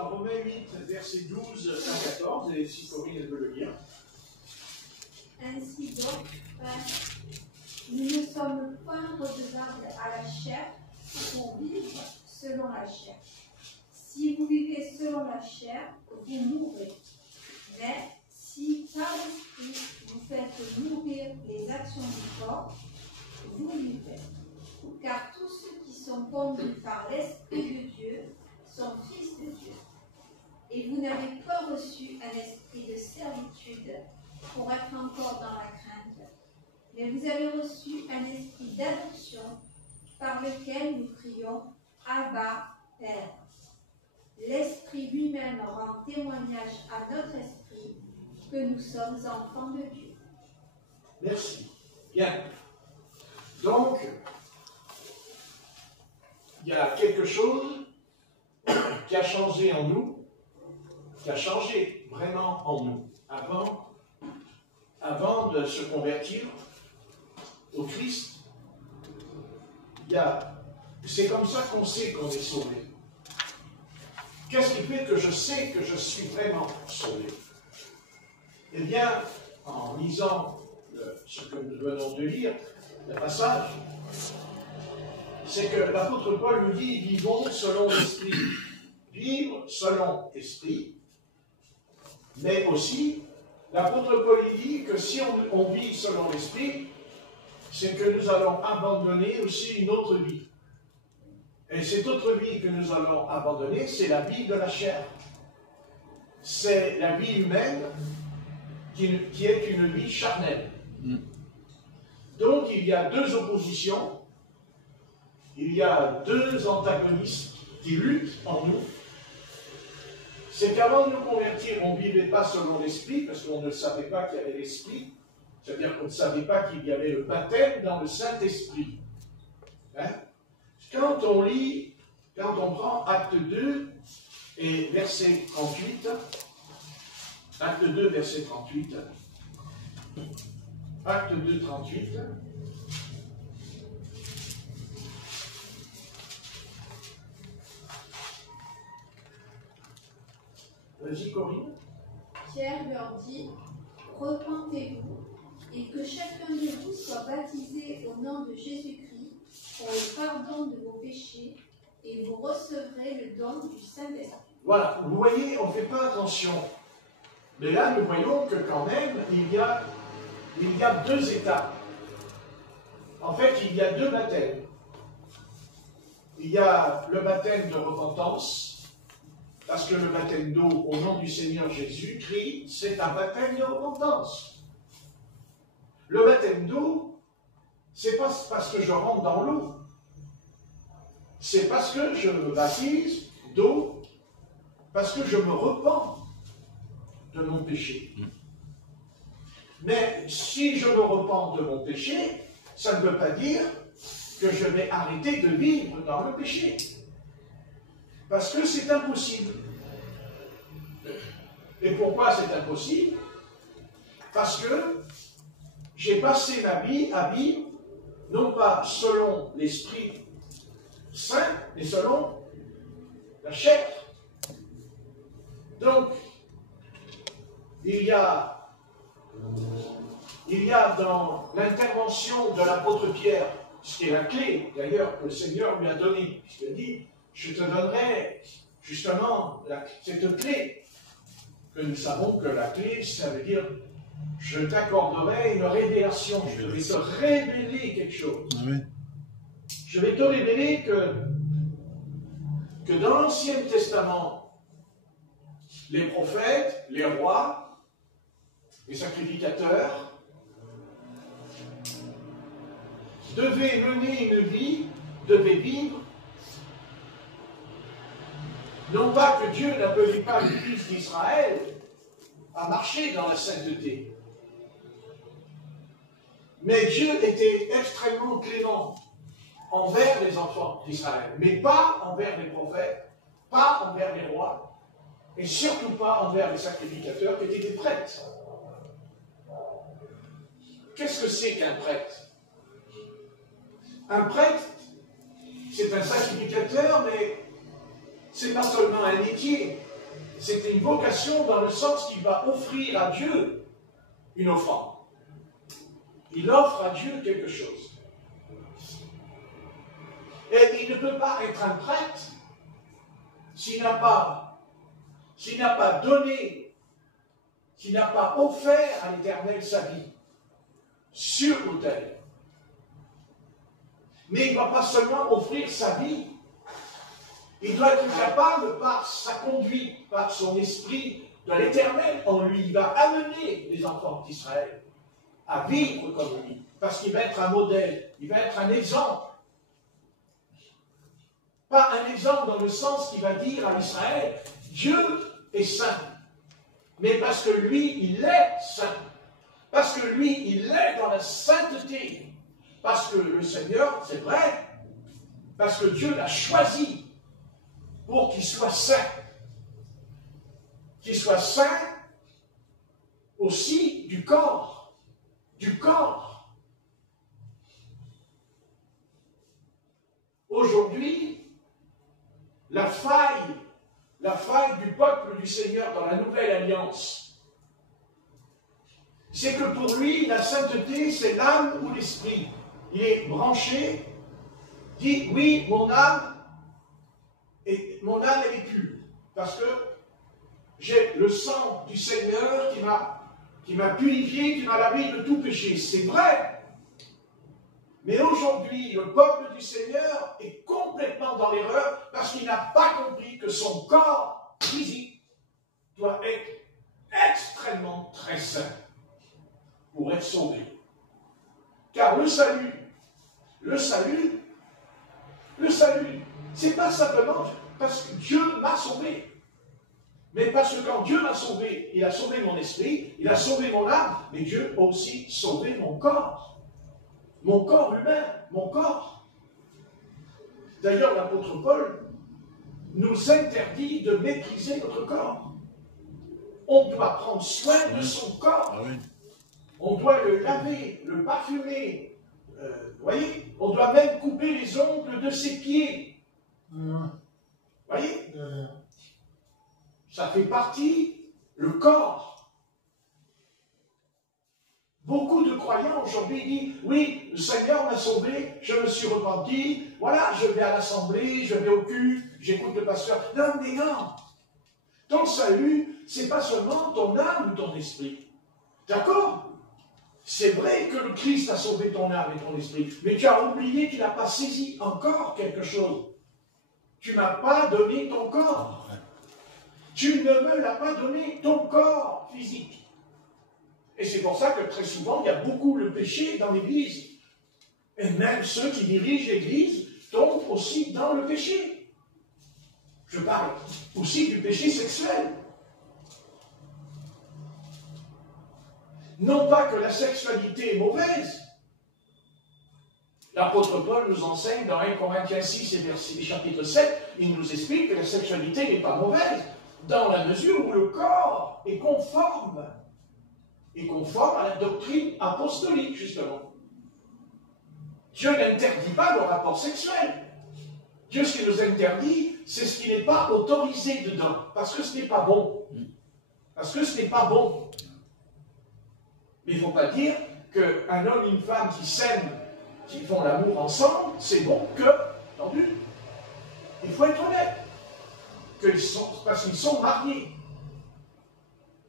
dans Romains 8, versets 12 à 14, et si Corinne veut le lire. Ainsi donc, frères, nous ne sommes point redevables à la chair pour vivre selon la chair. Si vous vivez selon la chair, vous mourrez. Mais si par l'esprit vous faites mourir les actions du corps, vous vivez. Car tous ceux qui sont conduits par l'Esprit de Dieu sont fils de Dieu. Et vous n'avez pas reçu un esprit de servitude pour être encore dans la crainte, mais vous avez reçu un esprit d'adoption par lequel nous crions « Abba, Père ». L'Esprit lui-même rend témoignage à notre esprit que nous sommes enfants de Dieu. Merci. Bien. Donc, il y a quelque chose qui a changé en nous, qui a changé vraiment en nous. Avant de se convertir au Christ, c'est comme ça qu'on sait qu'on est sauvé. Qu'est-ce qui fait que je sais que je suis vraiment sauvé? Eh bien, en lisant ce que nous venons de lire, le passage, c'est que l'apôtre Paul nous dit « Vivons selon l'esprit ». Vivre selon l'esprit, mais aussi, l'apôtre Paul dit que si on vit selon l'esprit, c'est que nous allons abandonner aussi une autre vie. Et cette autre vie que nous allons abandonner, c'est la vie de la chair. C'est la vie humaine qui est une vie charnelle. Donc il y a deux oppositions, il y a deux antagonistes qui luttent en nous. C'est qu'avant de nous convertir, on ne vivait pas selon l'esprit, parce qu'on ne savait pas qu'il y avait l'esprit. C'est-à-dire qu'on ne savait pas qu'il y avait le baptême dans le Saint-Esprit. Hein? Quand on prend Acte 2 et verset 38, Acte 2, verset 38, Acte 2, 38, vas-y, Corinne. Pierre leur dit, repentez-vous et que chacun de vous soit baptisé au nom de Jésus-Christ pour le pardon de vos péchés et vous recevrez le don du Saint-Esprit. Voilà, vous voyez, on ne fait pas attention. Mais là, nous voyons que quand même, il y a deux étapes. En fait, il y a deux baptêmes. Il y a le baptême de repentance, parce que le baptême d'eau au nom du Seigneur Jésus-Christ, c'est un baptême de repentance. Le baptême d'eau, c'est pas parce que je rentre dans l'eau. C'est parce que je me baptise d'eau, parce que je me repens de mon péché. Mais si je me repens de mon péché, ça ne veut pas dire que je vais arrêter de vivre dans le péché. Parce que c'est impossible. Et pourquoi c'est impossible? Parce que j'ai passé ma vie à vivre, non pas selon l'Esprit Saint, mais selon la chair. Donc, il y a dans l'intervention de l'apôtre Pierre, ce qui est la clé, d'ailleurs, que le Seigneur lui a donnée, puisqu'il a dit, je te donnerai justement cette clé, que nous savons que la clé, ça veut dire, je t'accorderai une révélation, je vais te révéler quelque chose. Oui. Je vais te révéler que dans l'Ancien Testament, les prophètes, les rois, les sacrificateurs devaient mener une vie, devaient vivre, non pas que Dieu n'appelait pas le fils d'Israël à marcher dans la sainteté, mais Dieu était extrêmement clément envers les enfants d'Israël, mais pas envers les prophètes, pas envers les rois, et surtout pas envers les sacrificateurs qui étaient des prêtres. Qu'est-ce que c'est qu'un prêtre? Un prêtre, c'est un sacrificateur, mais c'est pas seulement un métier, c'est une vocation dans le sens qu'il va offrir à Dieu une offrande. Il offre à Dieu quelque chose. Et il ne peut pas être un prêtre s'il n'a pas donné, s'il n'a pas offert à l'Éternel sa vie sur l'autel. Mais il ne va pas seulement offrir sa vie, il doit être capable par sa conduite, par son esprit de l'Éternel en lui. Il va amener les enfants d'Israël à vivre comme lui, parce qu'il va être un modèle, il va être un exemple. Pas un exemple dans le sens qu'il va dire à Israël, Dieu est saint, mais parce que lui, il est saint, parce que lui, il est dans la sainteté, parce que le Seigneur, c'est vrai, parce que Dieu l'a choisi pour qu'il soit saint aussi du corps, Aujourd'hui, la faille du peuple du Seigneur dans la nouvelle alliance, c'est que pour lui, la sainteté, c'est l'âme ou l'esprit. Il est branché, dit, oui, mon âme, elle est pure, parce que j'ai le sang du Seigneur qui m'a purifié, qui m'a lavé de tout péché. C'est vrai. Mais aujourd'hui, le peuple du Seigneur est complètement dans l'erreur parce qu'il n'a pas compris que son corps physique doit être extrêmement très sain pour être sauvé. Car le salut, c'est pas simplement parce que Dieu m'a sauvé. Mais parce que quand Dieu m'a sauvé, il a sauvé mon esprit, il a sauvé mon âme, mais Dieu a aussi sauvé mon corps. Mon corps humain, mon corps. D'ailleurs, l'apôtre Paul nous interdit de mépriser notre corps. On doit prendre soin de son corps. Ah oui. On doit le laver, le parfumer. Vous voyez, on doit même couper les ongles de ses pieds. Vous voyez, ça fait partie, le corps. Beaucoup de croyants aujourd'hui disent, oui, le Seigneur m'a sauvé, je me suis repenti, voilà, je vais à l'assemblée, je vais au culte, j'écoute le pasteur. Non, mais non. Ton salut, c'est pas seulement ton âme ou ton esprit. D'accord? C'est vrai que le Christ a sauvé ton âme et ton esprit, mais tu as oublié qu'il n'a pas saisi encore quelque chose. Tu ne m'as pas donné ton corps. Tu ne me l'as pas donné, ton corps physique. Et c'est pour ça que très souvent, il y a beaucoup de péché dans l'Église. Et même ceux qui dirigent l'Église tombent aussi dans le péché. Je parle aussi du péché sexuel. Non pas que la sexualité est mauvaise. L'apôtre Paul nous enseigne dans 1 Corinthiens 6 et chapitre 7, il nous explique que la sexualité n'est pas mauvaise, dans la mesure où le corps est conforme à la doctrine apostolique, justement. Dieu n'interdit pas le rapport sexuel. Dieu, ce qu'il nous interdit, c'est ce qui n'est pas autorisé dedans, parce que ce n'est pas bon. Parce que ce n'est pas bon. Mais il ne faut pas dire qu'un homme et une femme qui s'aiment, qui font l'amour ensemble, c'est bon que, entendu, il faut être honnête, parce qu'ils sont mariés.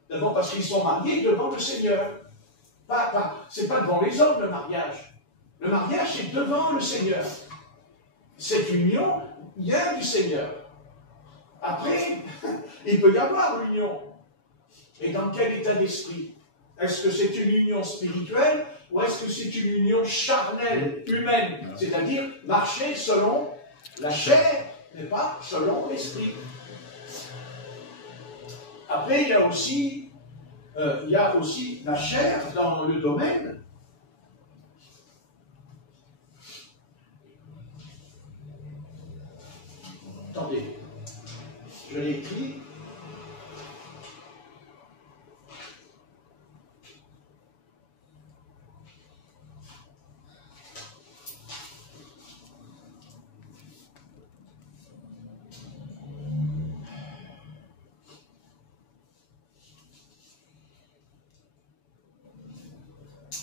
D'abord parce qu'ils sont mariés devant le Seigneur. C'est pas devant les hommes le mariage. Le mariage, c'est devant le Seigneur. Cette union vient du Seigneur. Après, il peut y avoir l'union. Et dans quel état d'esprit? Est-ce que c'est une union spirituelle ou est-ce que c'est une union charnelle, humaine? C'est-à-dire marcher selon la chair, mais pas selon l'esprit. Après, il y a aussi la chair dans le domaine. Attendez, je l'ai écrit.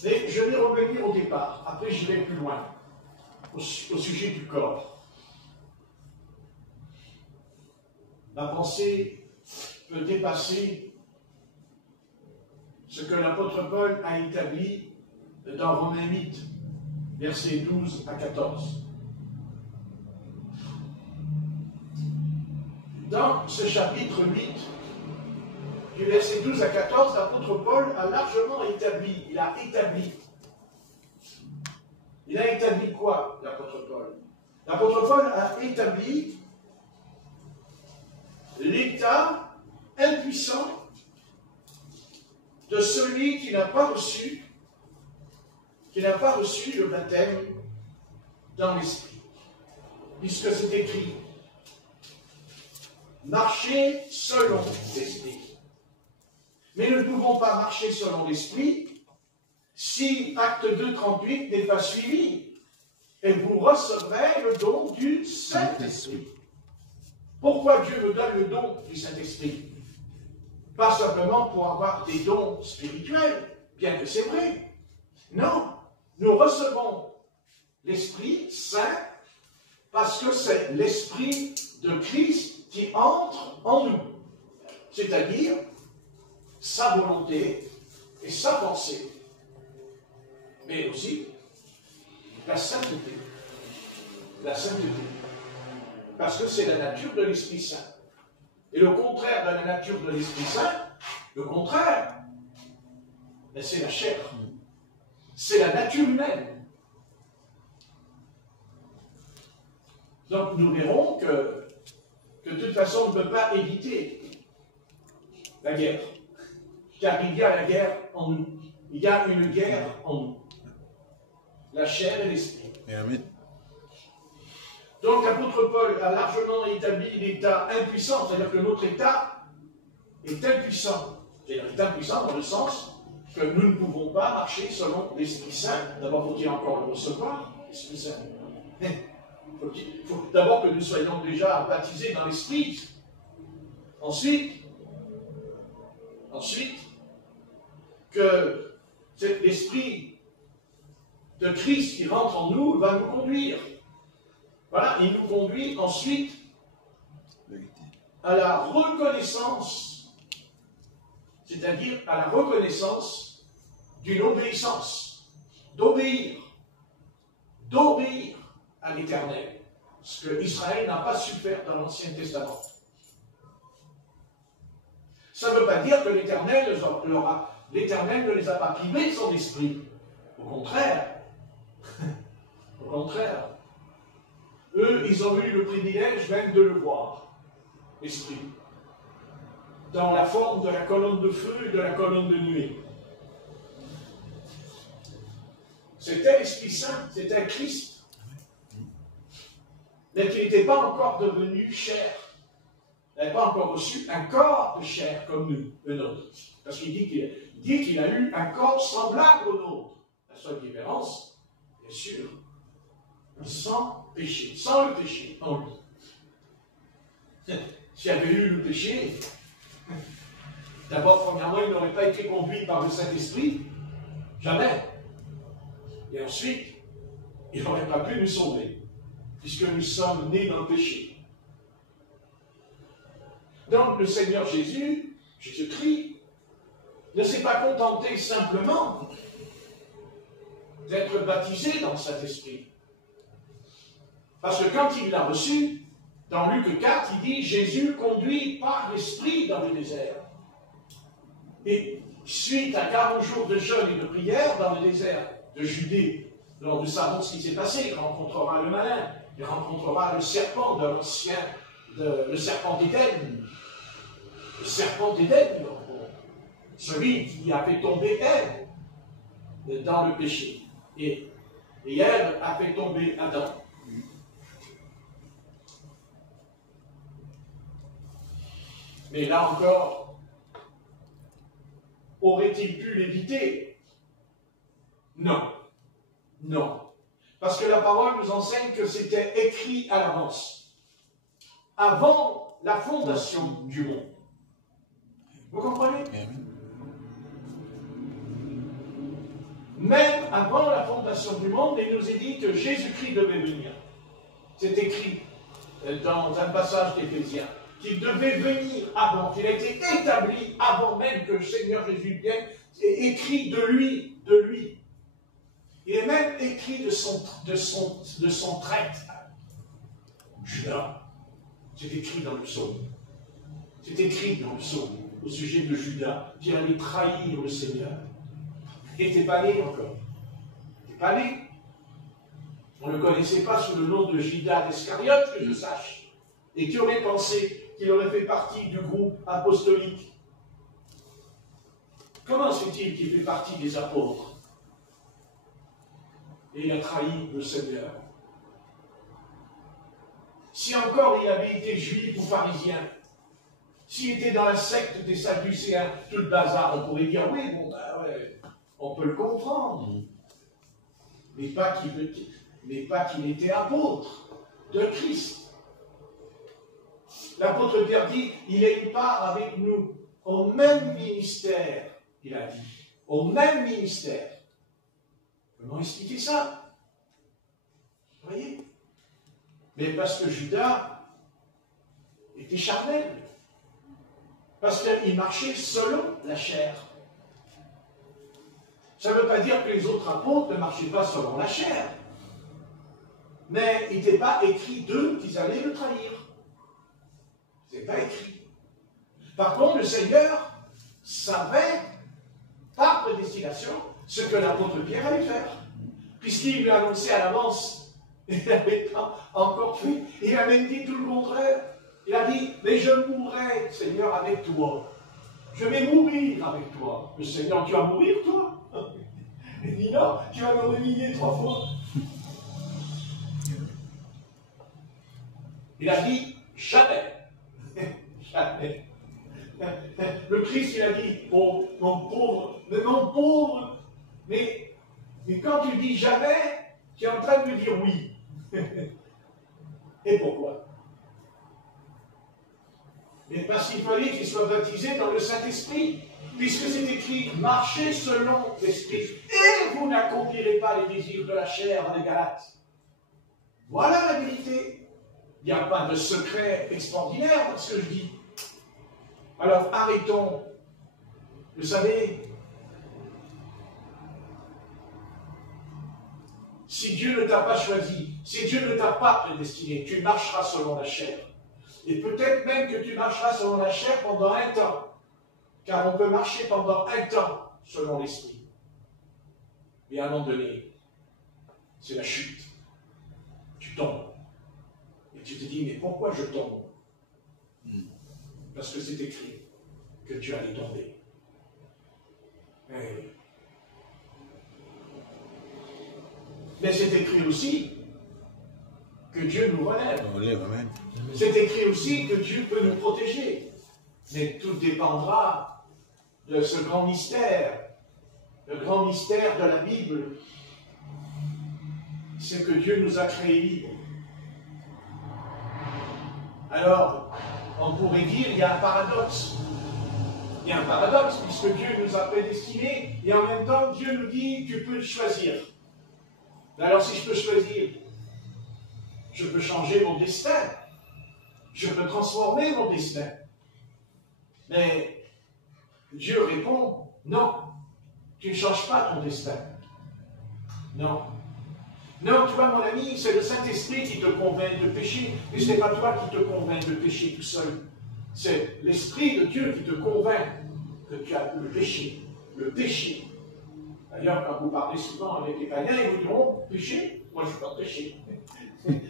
Mais je vais revenir au départ. Après, j'irai plus loin, au sujet du corps. La pensée peut dépasser ce que l'apôtre Paul a établi dans Romains 8, versets 12 à 14. Dans ce chapitre 8, du verset 12 à 14, l'apôtre Paul a largement établi, il a établi quoi, l'apôtre Paul? L'apôtre Paul a établi l'état impuissant de celui qui n'a pas reçu le baptême dans l'esprit. Puisque c'est écrit, marchez selon l'esprit. Mais nous ne pouvons pas marcher selon l'esprit si Acte 2, 38 n'est pas suivi. Et vous recevrez le don du Saint-Esprit. Pourquoi Dieu me donne le don du Saint-Esprit? Pas simplement pour avoir des dons spirituels, bien que c'est vrai. Non, nous recevons l'Esprit Saint parce que c'est l'Esprit de Christ qui entre en nous. C'est-à-dire sa volonté et sa pensée, mais aussi la sainteté. La sainteté. Parce que c'est la nature de l'Esprit Saint. Et le contraire de la nature de l'Esprit Saint, le contraire, c'est la chair. C'est la nature humaine. Donc nous verrons que de toute façon on ne peut pas éviter la guerre. Car il y a la guerre en nous. Il y a une guerre en nous. La chair et l'esprit. Amen. Donc l'apôtre Paul a largement établi l'état impuissant, c'est-à-dire que notre état est impuissant. C'est-à-dire qu'il est impuissant dans le sens que nous ne pouvons pas marcher selon l'Esprit Saint. D'abord, faut-il encore le recevoir, l'Esprit Saint. Il faut d'abord que nous soyons déjà baptisés dans l'Esprit. Ensuite, que c'est l'Esprit de Christ qui rentre en nous va nous conduire. Voilà, il nous conduit ensuite à la reconnaissance, c'est-à-dire à la reconnaissance d'une obéissance, d'obéir à l'Éternel, ce que Israël n'a pas su faire dans l'Ancien Testament. Ça ne veut pas dire que l'Éternel ne les a pas privés de son esprit. Au contraire. Au contraire. Eux, ils ont eu le privilège même de le voir, l'esprit, dans la forme de la colonne de feu et de la colonne de nuée. C'était l'Esprit Saint, c'était Christ. Mais qui n'était pas encore devenu chair. Il n'avait pas encore reçu un corps de chair comme nous, le nôtre. Parce qu'il dit qu'il a eu un corps semblable au nôtre. La seule différence, bien sûr, sans péché, sans le péché en lui. S'il y avait eu le péché, d'abord, premièrement, il n'aurait pas été conduit par le Saint-Esprit, jamais. Et ensuite, il n'aurait pas pu nous sauver, puisque nous sommes nés dans le péché. Donc le Seigneur Jésus-Christ, ne s'est pas contenté simplement d'être baptisé dans le Saint-Esprit. Parce que quand il l'a reçu, dans Luc 4, il dit « Jésus conduit par l'Esprit dans le désert ». Et suite à 40 jours de jeûne et de prière dans le désert de Judée, lors nous savons ce qui s'est passé, il rencontrera le malin, il rencontrera le serpent de l'ancien, le serpent d'Éden. Le serpent d'Éden, celui qui a fait tomber Ève dans le péché. Et Ève a fait tomber Adam. Mais là encore, aurait-il pu l'éviter? Non. Non. Parce que la parole nous enseigne que c'était écrit à l'avance. Avant la fondation du monde. Vous comprenez? Même avant la fondation du monde, il nous est dit que Jésus-Christ devait venir. C'est écrit dans un passage d'Éphésiens, qu'il devait venir avant, qu'il a été établi avant même que le Seigneur Jésus vienne, et écrit de lui, de lui. Il est même écrit de son traître, Judas. C'est écrit dans le psaume. C'est écrit dans le psaume au sujet de Judas, qui allait trahir le Seigneur. Il n'était pas né encore. Il n'était pas né. On ne le connaissait pas sous le nom de Judas d'Iscariote, que je sache. Et qui aurait pensé qu'il aurait fait partie du groupe apostolique? Comment se fait-il qu'il fait partie des apôtres? Et il a trahi le Seigneur. Si encore il avait été juif ou pharisien, s'il était dans la secte des Sadducéens, tout le bazar, on pourrait dire oui, bon, ben ouais, on peut le comprendre. Mais pas qu'il était apôtre de Christ. L'apôtre Pierre dit, il a une part avec nous au même ministère, il a dit, au même ministère. Comment expliquer ça? Vous voyez? Mais parce que Judas était charnel. Parce qu'il marchait selon la chair. Ça ne veut pas dire que les autres apôtres ne marchaient pas selon la chair. Mais il n'était pas écrit d'eux qu'ils allaient le trahir. Ce n'est pas écrit. Par contre, le Seigneur savait, par prédestination, ce que l'apôtre Pierre allait faire. Puisqu'il lui a annoncé à l'avance, il n'avait pas encore fait. Il a même dit tout le contraire. Il a dit, mais je mourrai, Seigneur, avec toi. Je vais mourir avec toi. Le Seigneur, tu vas mourir, toi? Il dit, non, tu vas me renier 3 fois. Il a dit, jamais. Jamais. Le Christ, il a dit, oh, mon pauvre, mais quand tu dis jamais, tu es en train de me dire oui. Et pourquoi? Mais parce qu'il fallait qu'il soit baptisé dans le Saint-Esprit, puisque c'est écrit, marchez selon l'Esprit, et vous n'accomplirez pas les désirs de la chair dans les Galates. Voilà la vérité. Il n'y a pas de secret extraordinaire dans ce que je dis. Alors arrêtons. Vous savez, si Dieu ne t'a pas choisi, si Dieu ne t'a pas prédestiné, tu marcheras selon la chair. Et peut-être même que tu marcheras selon la chair pendant un temps. Car on peut marcher pendant un temps selon l'esprit. Mais à un moment donné, c'est la chute. Tu tombes. Et tu te dis, mais pourquoi je tombe? Parce que c'est écrit que tu allais tomber. Mais c'est écrit aussi que Dieu nous relève. C'est écrit aussi que Dieu peut nous protéger. Mais tout dépendra de ce grand mystère. Le grand mystère de la Bible, c'est que Dieu nous a créés libres. Alors, on pourrait dire, il y a un paradoxe. Il y a un paradoxe, puisque Dieu nous a prédestinés, et en même temps, Dieu nous dit, tu peux choisir. Alors, si je peux choisir, je peux changer mon destin. Je peux transformer mon destin. Mais Dieu répond, non, tu ne changes pas ton destin. Non. Non, tu vois, mon ami, c'est le Saint-Esprit qui te convainc de pécher, mais ce n'est pas toi qui te convainc de pécher tout seul. C'est l'Esprit de Dieu qui te convainc que tu as le péché. Le péché. D'ailleurs, quand vous parlez souvent avec les païens, ils vous diront, péché? Moi, je ne suis pas péché.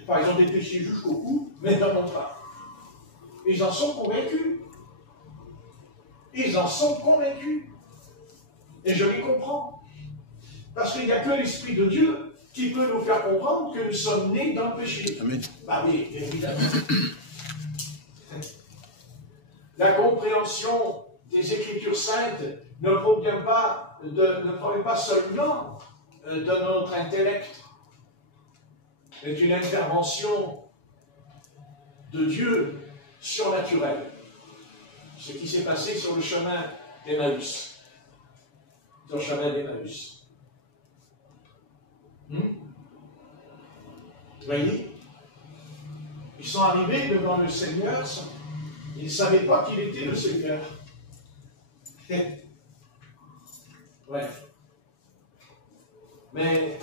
Enfin, ils ont des péchés jusqu'au cou, mais non, non pas. Ils en sont convaincus. Ils en sont convaincus. Et je les comprends. Parce qu'il n'y a que l'Esprit de Dieu qui peut nous faire comprendre que nous sommes nés dans le péché. Amen. Bah oui, évidemment. La compréhension des Écritures saintes ne provient pas seulement de notre intellect. C'est une intervention de Dieu surnaturelle. Ce qui s'est passé sur le chemin d'Emmaüs. Sur le chemin d'Emmaüs. Vous voyez? Ils sont arrivés devant le Seigneur, ils ne savaient pas qu'il était le Seigneur. Ouais. Mais,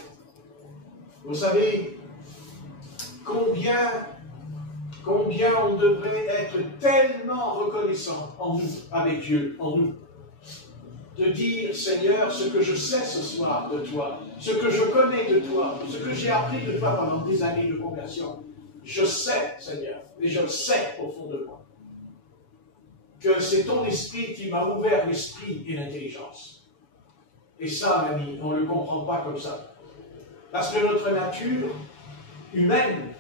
vous savez, combien on devrait être tellement reconnaissant en nous, avec Dieu, en nous, de dire, Seigneur, ce que je sais ce soir de toi, ce que je connais de toi, ce que j'ai appris de toi pendant des années de conversion, je sais, Seigneur, et je le sais au fond de moi, que c'est ton esprit qui m'a ouvert l'esprit et l'intelligence. Et ça, ami, on ne le comprend pas comme ça. Parce que notre nature humaine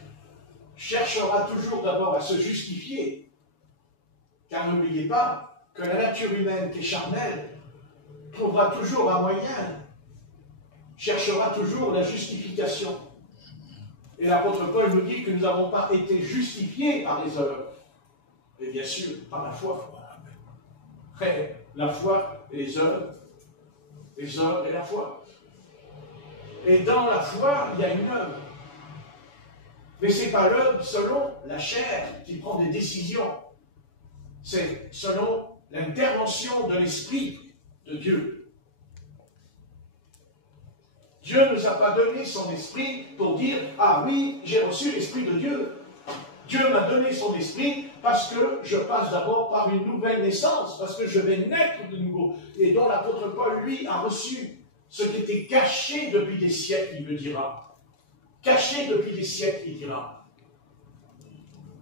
cherchera toujours d'abord à se justifier. Car n'oubliez pas que la nature humaine qui est charnelle trouvera toujours un moyen, cherchera toujours la justification. Et l'apôtre Paul nous dit que nous n'avons pas été justifiés par les œuvres, mais bien sûr par la foi. La foi et les œuvres et la foi. Et dans la foi, il y a une œuvre. Mais ce n'est pas l'œuvre selon la chair qui prend des décisions. C'est selon l'intervention de l'Esprit de Dieu. Dieu ne nous a pas donné son esprit pour dire « Ah oui, j'ai reçu l'Esprit de Dieu ». Dieu m'a donné son esprit parce que je passe d'abord par une nouvelle naissance, parce que je vais naître de nouveau. Et dont l'apôtre Paul, lui, a reçu ce qui était caché depuis des siècles, il le dira. Caché depuis des siècles, il dira.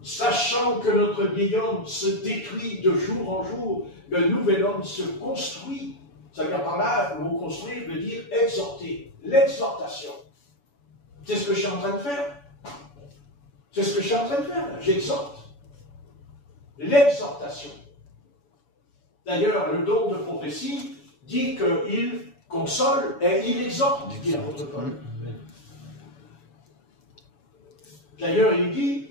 Sachant que notre vieil homme se détruit de jour en jour, le nouvel homme se construit. Ça veut dire par là, le mot construire veut dire exhorter, l'exhortation. C'est ce que je suis en train de faire. C'est ce que je suis en train de faire, j'exhorte. L'exhortation. D'ailleurs, le don de prophétie dit qu'il console et il exhorte, dit l'apôtre Paul. D'ailleurs, il dit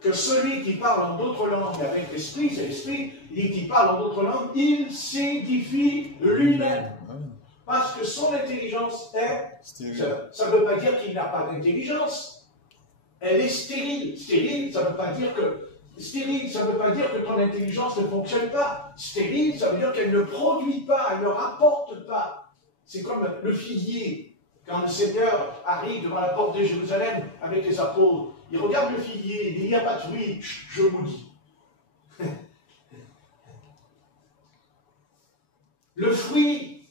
que celui qui parle en d'autres langues avec l'esprit, c'est l'esprit, et qui parle en d'autres langues, il s'édifie lui-même. Parce que son intelligence est... Ça ne veut pas dire qu'il n'a pas d'intelligence. Elle est stérile. Stérile, ça ne veut pas dire que... Stérile, ça ne veut pas dire que ton intelligence ne fonctionne pas. Stérile, ça veut dire qu'elle ne produit pas, elle ne rapporte pas. C'est comme le figuier. Quand le Seigneur arrive devant la porte de Jérusalem avec les apôtres, il regarde le figuier, il n'y a pas de fruit, je vous dis. Le fruit.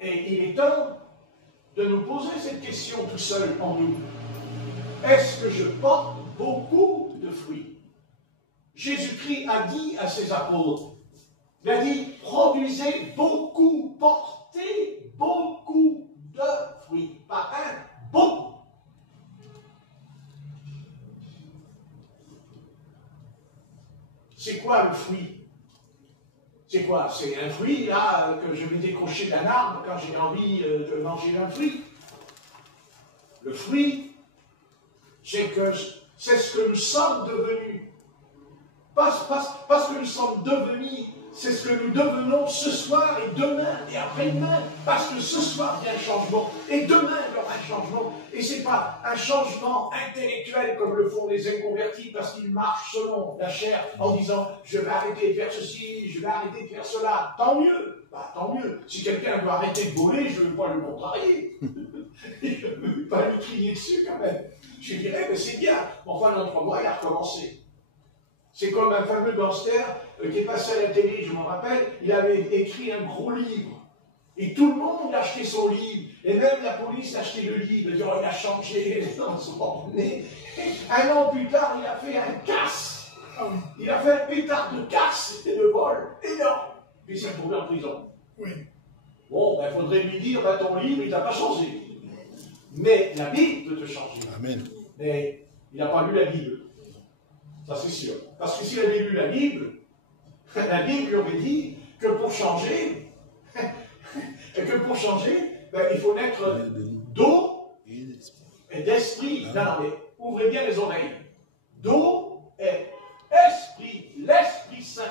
Et il est temps de nous poser cette question tout seul en nous. Est-ce que je porte beaucoup de fruits? Jésus-Christ a dit à ses apôtres, il a dit, produisez beaucoup, portez beaucoup de fruits. Pas un, beaucoup. C'est quoi le fruit? C'est quoi? C'est un fruit, là, que je vais décrocher d'un arbre quand j'ai envie de manger un fruit. Le fruit, c'est ce que nous sommes devenus. Pas ce que nous sommes devenus, c'est ce que nous devenons ce soir et demain et après-demain. Parce que ce soir, il y a un changement. Et demain, il y aura un changement. Et ce n'est pas un changement intellectuel comme le font les inconvertis parce qu'ils marchent selon la chair en disant « je vais arrêter de faire ceci, je vais arrêter de faire cela ». Tant mieux. Bah, tant mieux. Si quelqu'un doit arrêter de voler, je ne veux pas le contrarier. Je ne veux pas lui crier dessus quand même. Je dirais, mais c'est bien. Enfin, dans 3 mois, il a recommencé. C'est comme un fameux gangster qui est passé à la télé, je m'en rappelle, il avait écrit un gros livre. Et tout le monde a acheté son livre. Et même la police a acheté le livre. Il a changé, les gens sont emmenés. Un an plus tard, il a fait un casse. Il a fait un pétard de casse et de vol énorme. Puis il s'est retrouvé en prison. Oui. Bon, il faudrait lui dire, ton livre, il t'a pas changé. Mais la Bible peut te changer. Amen. Mais il n'a pas lu la Bible. Ça, c'est sûr. Parce que s'il avait lu la Bible lui aurait dit que pour changer, il faut naître d'eau et d'esprit. Non, mais ouvrez bien les oreilles. D'eau et esprit, l'Esprit Saint.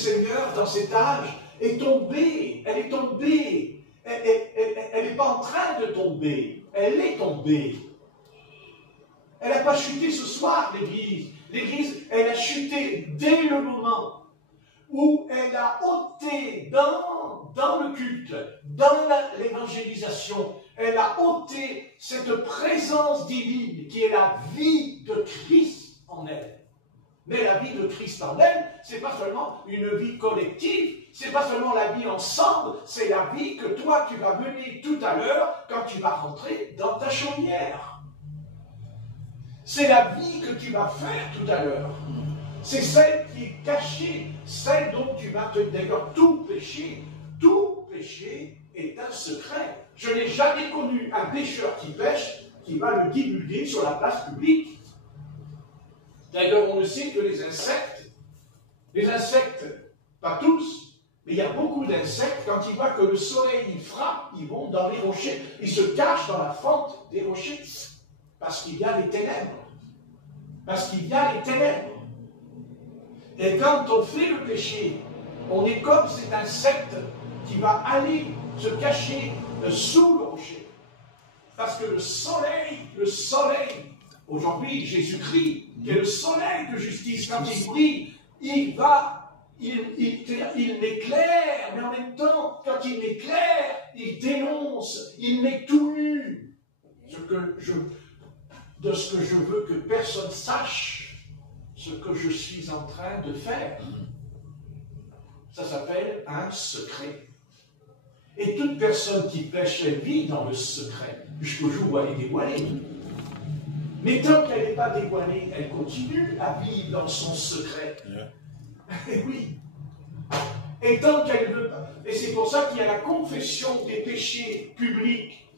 Seigneur, dans cet âge, est tombée. Elle est tombée. Elle n'est pas en train de tomber. Elle est tombée. Elle n'a pas chuté ce soir, l'Église. L'Église, elle a chuté dès le moment où elle a ôté dans le culte, dans l'évangélisation, elle a ôté cette présence divine qui est la vie de Christ en elle. Mais la vie de Christ en elle, ce n'est pas seulement une vie collective, ce n'est pas seulement la vie ensemble, c'est la vie que toi tu vas mener tout à l'heure quand tu vas rentrer dans ta chaumière. C'est la vie que tu vas faire tout à l'heure. C'est celle qui est cachée, celle dont tu vas te... D'ailleurs, tout péché est un secret. Je n'ai jamais connu un pécheur qui pêche, qui va le divulguer sur la place publique. D'ailleurs, on le sait que les insectes, pas tous, mais il y a beaucoup d'insectes, quand ils voient que le soleil frappe, ils vont dans les rochers, ils se cachent dans la fente des rochers, parce qu'il y a les ténèbres. Parce qu'il y a les ténèbres. Et quand on fait le péché, on est comme cet insecte qui va aller se cacher sous le rocher. Parce que le soleil, aujourd'hui Jésus-Christ, qui est le soleil de justice, quand il brille, il éclaire, mais en même temps, quand il éclaire, il dénonce, il met tout nu. De ce que je veux que personne sache, ce que je suis en train de faire. Ça s'appelle un secret. Et toute personne qui pêche, elle vit dans le secret, jusqu'au jour où elle est dévoilée. Mais tant qu'elle n'est pas dévoilée, elle continue à vivre dans son secret. Et oui. Et tant qu'elle ne veut pas. Et c'est pour ça qu'il y a la confession des péchés publics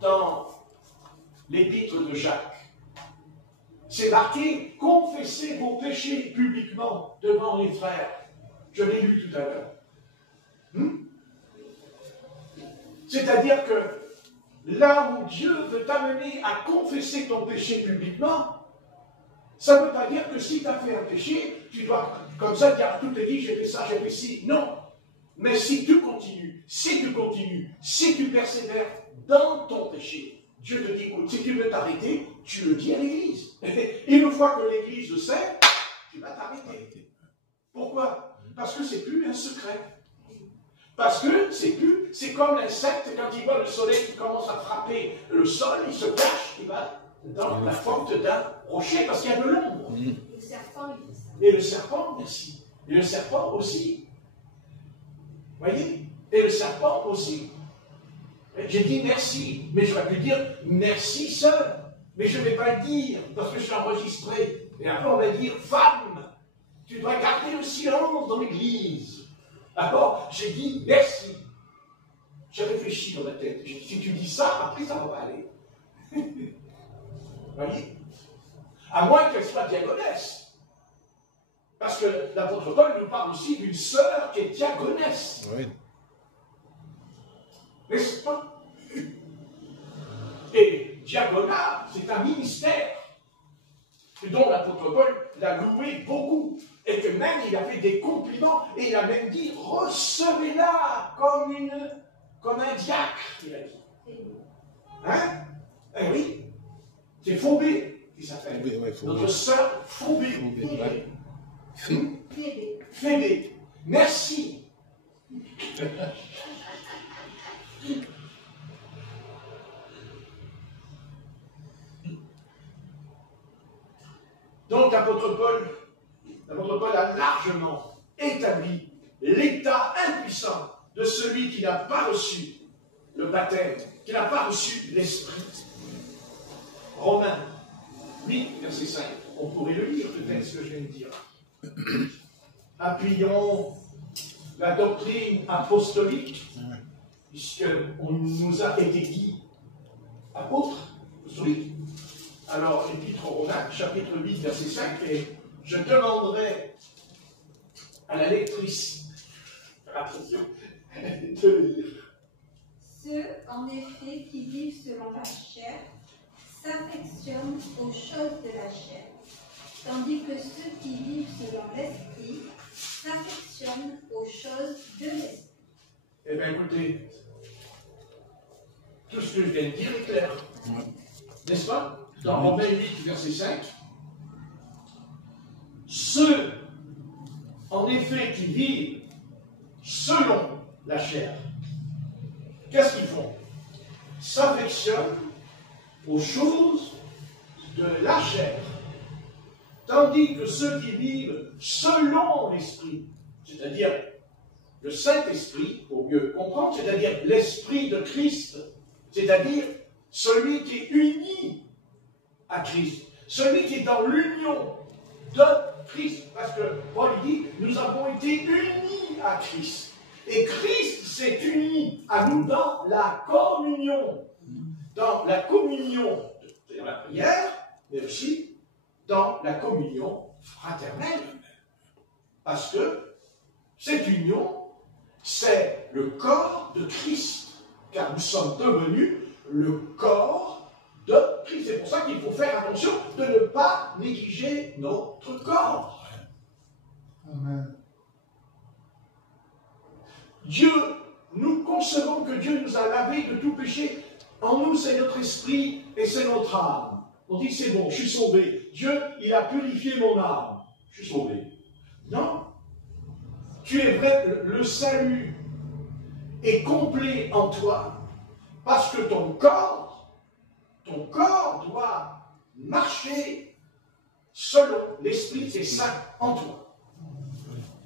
dans l'épître de Jacques. C'est marqué, confessez vos péchés publiquement devant les frères. Je l'ai lu tout à l'heure. C'est-à-dire que là où Dieu veut t'amener à confesser ton péché publiquement, ça ne veut pas dire que si tu as fait un péché, tu dois, comme ça, dire à toute l'église, j'ai fait ça, j'ai fait ci. Non. Mais si tu continues, si tu persévères dans ton péché, Dieu te dit, écoute, si tu veux t'arrêter, tu le dis à l'église. Et une fois que l'église le sait, tu vas t'arrêter. Pourquoi? Parce que c'est plus un secret. Parce que c'est comme l'insecte, quand il voit le soleil qui commence à frapper le sol, il se cache, il va dans la forte d'un rocher, parce qu'il y a de l'ombre. Le serpent, il fait ça. Et le serpent, merci. Et le serpent aussi. Voyez? Et le serpent aussi. J'ai dit merci, mais j'aurais pu dire merci sœur. Mais je ne vais pas le dire, parce que je suis enregistré. Et après on va dire femme, tu dois garder le silence dans l'église. D'accord? J'ai dit merci. J'ai réfléchi dans ma tête. J'ai dit, si tu dis ça, après ça va aller. Voyez? À moins qu'elle soit diagonesse. Parce que l'apôtre Paul nous parle aussi d'une sœur qui est diagonesse. Oui. N'est-ce pas? Et diaconat, c'est un ministère dont l'apôtre Paul l'a loué beaucoup. Et que même il a fait des compliments et il a même dit recevez-la comme un diacre, il a dit. Hein? Eh oui, c'est Phobé qui s'appelle. Notre sœur Phobé. Phébé. Merci. Donc l'apôtre Paul a largement établi l'état impuissant de celui qui n'a pas reçu le baptême, qui n'a pas reçu l'Esprit. Romains 8, verset 5. On pourrait le lire peut-être ce que je viens de dire. Appuyons la doctrine apostolique, puisqu'on nous a été dit apôtres apostoliques. Alors, l'épître aux Romains, chapitre 8, verset 5, et je demanderai à la lectrice, attention, de le lire. Ceux, en effet, qui vivent selon la chair, s'affectionnent aux choses de la chair, tandis que ceux qui vivent selon l'esprit s'affectionne aux choses de l'esprit. Eh bien, écoutez, tout ce que je viens de dire est clair. N'est-ce pas? Dans Romains 8, verset 5. Ceux, en effet, qui vivent selon la chair, qu'est-ce qu'ils font? S'affectionnent aux choses de la chair. Tandis que ceux qui vivent selon l'Esprit, c'est-à-dire le Saint-Esprit, pour mieux comprendre, c'est-à-dire l'Esprit de Christ, c'est-à-dire celui qui est uni à Christ, celui qui est dans l'union de Christ, parce que Paul dit, nous avons été unis à Christ, et Christ s'est uni à nous dans la communion, c'est-à-dire la prière, mais aussi dans la communion fraternelle, parce que cette union, c'est le corps de Christ, car nous sommes devenus le corps de Christ. C'est pour ça qu'il faut faire attention de ne pas négliger notre corps. Amen. Nous concevons que Dieu nous a lavés de tout péché. En nous, c'est notre esprit et c'est notre âme. On dit, c'est bon, je suis sauvé. Dieu, il a purifié mon âme. Je suis sauvé. Non. Tu es vrai, le salut est complet en toi parce que ton corps doit marcher selon l'Esprit qui est saint en toi.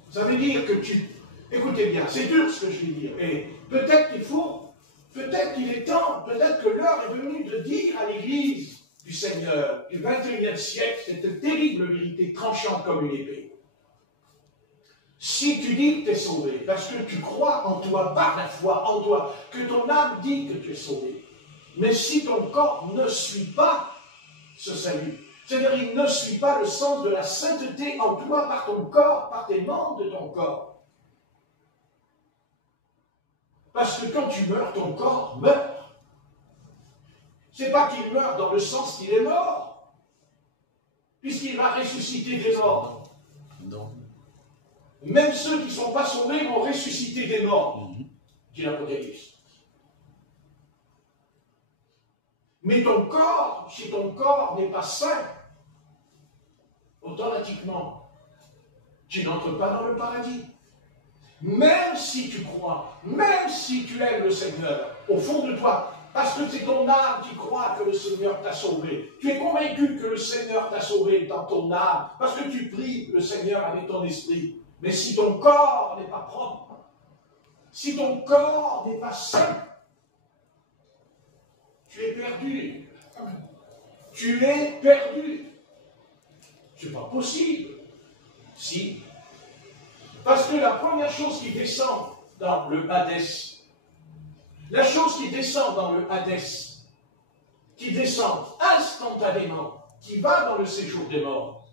Ça veut dire que écoutez bien, c'est dur ce que je vais dire, et peut-être qu'il est temps, peut-être que l'heure est venue de dire à l'Église du Seigneur du XXIe siècle, cette terrible vérité tranchante comme une épée. Si tu dis que tu es sauvé, parce que tu crois en toi, par la foi en toi, que ton âme dit que tu es sauvé, mais si ton corps ne suit pas ce salut, c'est-à-dire il ne suit pas le sens de la sainteté en toi par ton corps, par tes membres de ton corps. Parce que quand tu meurs, ton corps meurt. C'est pas qu'il meurt dans le sens qu'il est mort, puisqu'il va ressusciter des morts. Non. Même ceux qui ne sont pas sauvés vont ressusciter des morts, dit l'Apocalypse. Mais ton corps, si ton corps n'est pas saint, automatiquement, tu n'entres pas dans le paradis. Même si tu crois, même si tu aimes le Seigneur, au fond de toi, parce que c'est ton âme qui croit que le Seigneur t'a sauvé. Tu es convaincu que le Seigneur t'a sauvé dans ton âme, parce que tu pries le Seigneur avec ton esprit. Mais si ton corps n'est pas propre, si ton corps n'est pas saint, tu es perdu. Tu es perdu. C'est pas possible. Si. Parce que la première chose qui descend dans le Hadès, la chose qui descend dans le Hadès, qui descend instantanément, qui va dans le séjour des morts,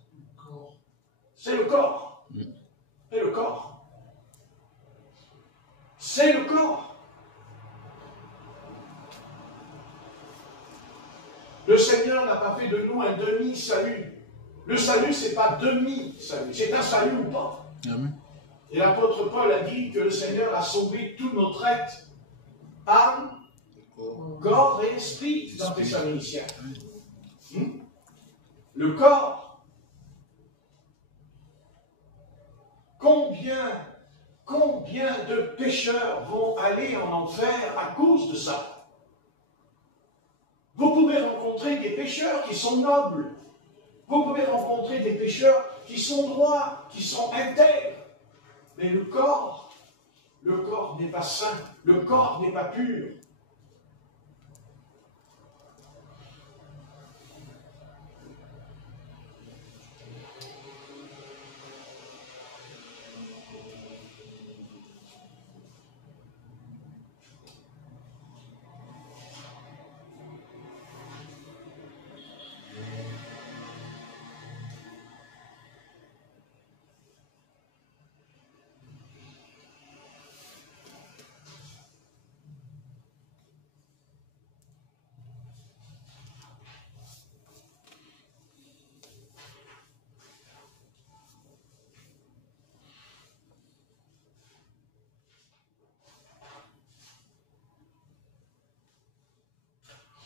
c'est le corps. C'est le corps. C'est le corps. Le Seigneur n'a pas fait de nous un demi-salut. Le salut, ce n'est pas demi-salut, c'est un salut ou pas. Amen. Et l'apôtre Paul a dit que le Seigneur a sauvé tout notre être, âme, corps et esprit dans Thessaloniciens. Le corps. Combien de pécheurs vont aller en enfer à cause de ça? Vous pouvez rencontrer des pécheurs qui sont nobles. Vous pouvez rencontrer des pécheurs qui sont droits, qui sont intègres. Mais le corps n'est pas saint, le corps n'est pas pur.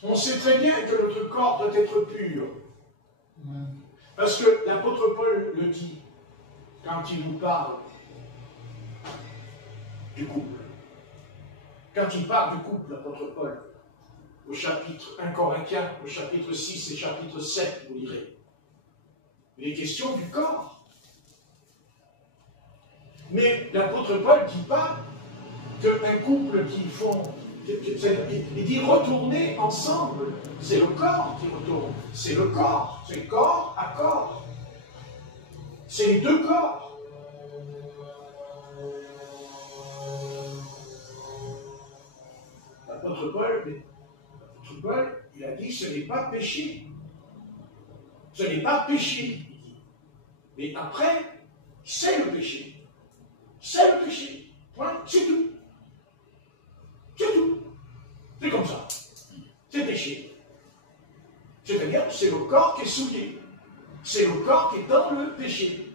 On sait très bien que notre corps doit être pur. Parce que l'apôtre Paul le dit quand il nous parle du couple. Quand il parle du couple, l'apôtre Paul, au chapitre 1 Corinthiens, au chapitre 6 et chapitre 7, vous lirez. Il est question du corps. Mais l'apôtre Paul ne dit pas qu'un couple qui font, il dit retourner ensemble. C'est le corps qui retourne. C'est le corps. C'est corps à corps. C'est les deux corps. L'apôtre Paul, il a dit ce n'est pas péché. Ce n'est pas péché. Mais après, c'est le péché. C'est le péché. Point, c'est tout. C'est tout. C'est comme ça. C'est péché. C'est-à-dire, c'est le corps qui est souillé. C'est le corps qui est dans le péché.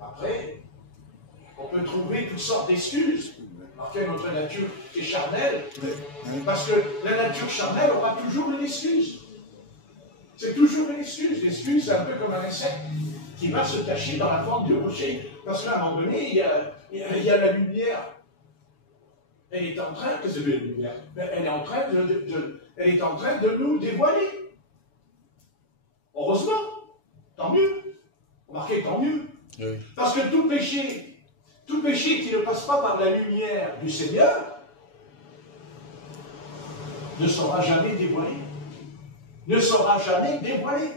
Après, on peut trouver toutes sortes d'excuses. Parce que notre nature est charnelle. Parce que la nature charnelle aura toujours une excuse. C'est toujours une excuse. L'excuse, c'est un peu comme un insecte qui va se cacher dans la forme du rocher. Parce qu'à un moment donné, il y a la lumière. Elle est en train, qu'est-ce que c'est la lumière? Elle est en train de nous dévoiler. Heureusement, tant mieux. Remarquez, tant mieux. Oui. Parce que tout péché qui ne passe pas par la lumière du Seigneur ne sera jamais dévoilé. Ne sera jamais dévoilé.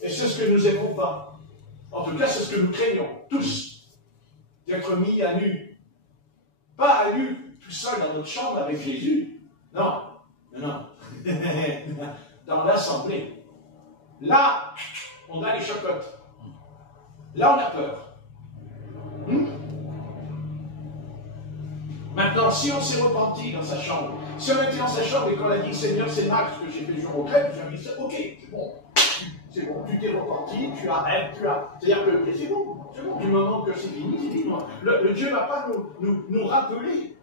Et c'est ce que nous n'aimons pas. En tout cas, c'est ce que nous craignons, tous, d'être mis à nu. Pas à nu, tout seul dans notre chambre avec Jésus. Non, non. Dans l'assemblée. Là, on a les chocottes. Là, on a peur. Maintenant, si on s'est repenti dans sa chambre, si on était dans sa chambre et qu'on a dit, Seigneur, c'est Max que j'ai fait le jour au crêpes, j'ai dit, ok, c'est bon. C'est bon, tu t'es repenti, tu arrêtes, c'est-à-dire que c'est bon, du moment que c'est fini, c'est fini. Le Dieu ne va pas nous rappeler.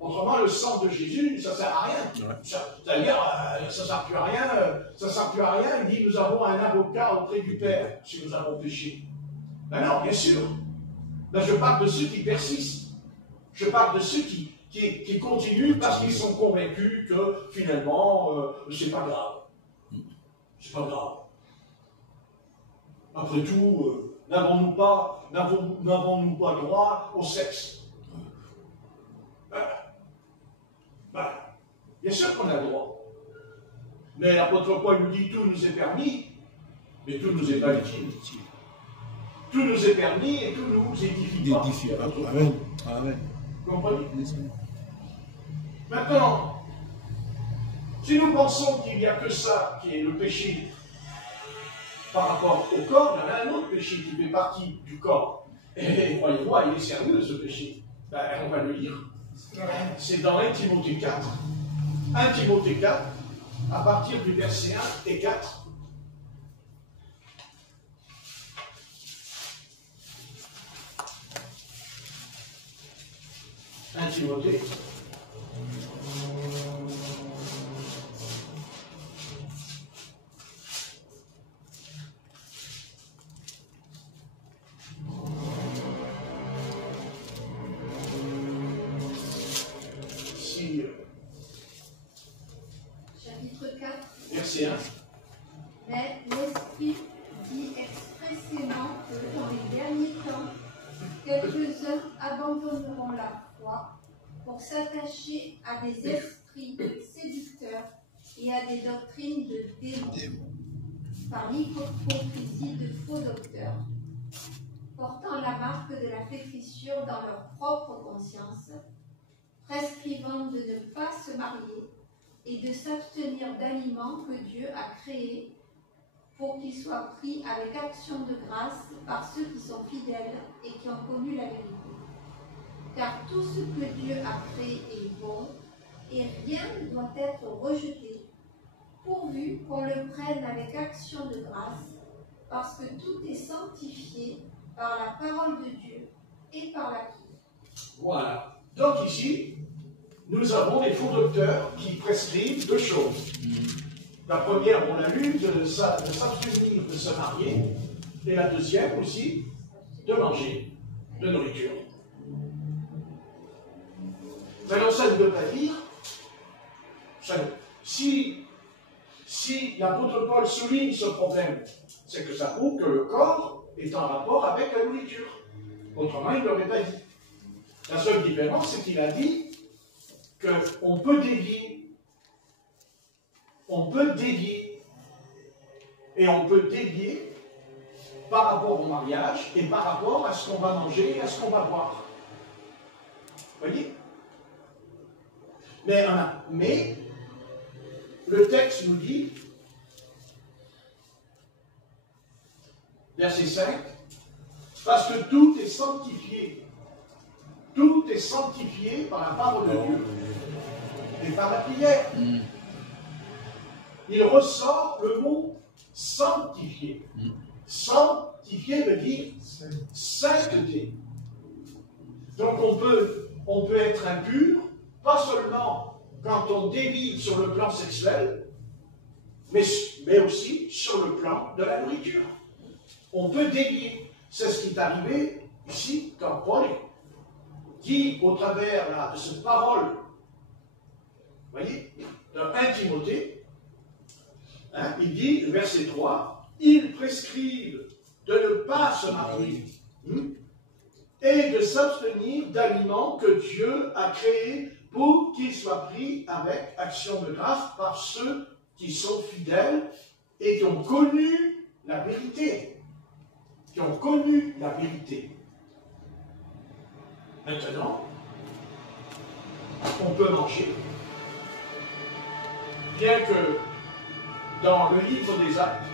Autrement, le sang de Jésus, ça ne sert à rien. Ouais. C'est-à-dire, ça ne sert plus à rien, ça sert plus à rien. Il dit, nous avons un avocat auprès du Père, si nous avons péché. Ben non, bien sûr. Ben, je parle de ceux qui persistent. Je parle de ceux qui continuent parce qu'ils sont convaincus que, finalement, c'est pas grave. C'est pas grave. Après tout, n'avons-nous pas droit au sexe? Bien sûr qu'on a le droit. Mais l'apôtre Paul nous dit tout nous est permis, mais tout nous est pas utile. Tout nous est permis et tout nous édifie pas. Amen. Amen. Vous comprenez? Maintenant, si nous pensons qu'il n'y a que ça qui est le péché par rapport au corps, il y en a un autre péché qui fait partie du corps. Et croyez-moi, il est sérieux ce péché. Ben, on va le lire. C'est dans 1 Timothée 4. 1 Timothée 4, à partir du verset 1 et 4. Un Timothée. Chapitre 4. Verset 1. Mais l'Esprit dit expressément que dans les derniers temps, quelques-uns abandonneront la foi pour s'attacher à des esprits séducteurs et à des doctrines de démons, par l'hypocrisie de faux docteurs, portant la marque de la flétrissure dans leur propre conscience, prescrivant de ne pas se marier et de s'abstenir d'aliments que Dieu a créés pour qu'ils soient pris avec action de grâce par ceux qui sont fidèles et qui ont connu la vérité. Car tout ce que Dieu a créé est bon, et rien ne doit être rejeté, pourvu qu'on le prenne avec action de grâce, parce que tout est sanctifié par la parole de Dieu, et par la prière. Voilà. Donc ici, nous avons des faux docteurs qui prescrivent deux choses. La première, on l'a lu, de s'abstenir de se marier, et la deuxième aussi, de manger de nourriture. Maintenant, ça ne veut pas dire, si l'apôtre Paul souligne ce problème, c'est que ça prouve que le corps est en rapport avec la nourriture. Autrement, il ne l'aurait pas dit. La seule différence, c'est qu'il a dit qu'on peut dévier. On peut dévier. Et on peut dévier par rapport au mariage et par rapport à ce qu'on va manger et à ce qu'on va boire. Vous voyez? Mais le texte nous dit, verset 5, parce que tout est sanctifié. Tout est sanctifié par la parole de Dieu et par la prière. Il ressort le mot sanctifié. Sanctifié veut dire sainteté. Donc on peut être impur, pas seulement quand on dévie sur le plan sexuel, mais aussi sur le plan de la nourriture. On peut dévier. C'est ce qui est arrivé ici quand Paul dit au travers de cette parole, vous voyez, de 1 Timothée, il dit, verset 3, ils prescrivent de ne pas se marier et de s'abstenir d'aliments que Dieu a créés pour qu'ils soient pris avec action de grâce par ceux qui sont fidèles et qui ont connu la vérité. Qui ont connu la vérité. Maintenant, on peut manger, bien que dans le livre des Actes,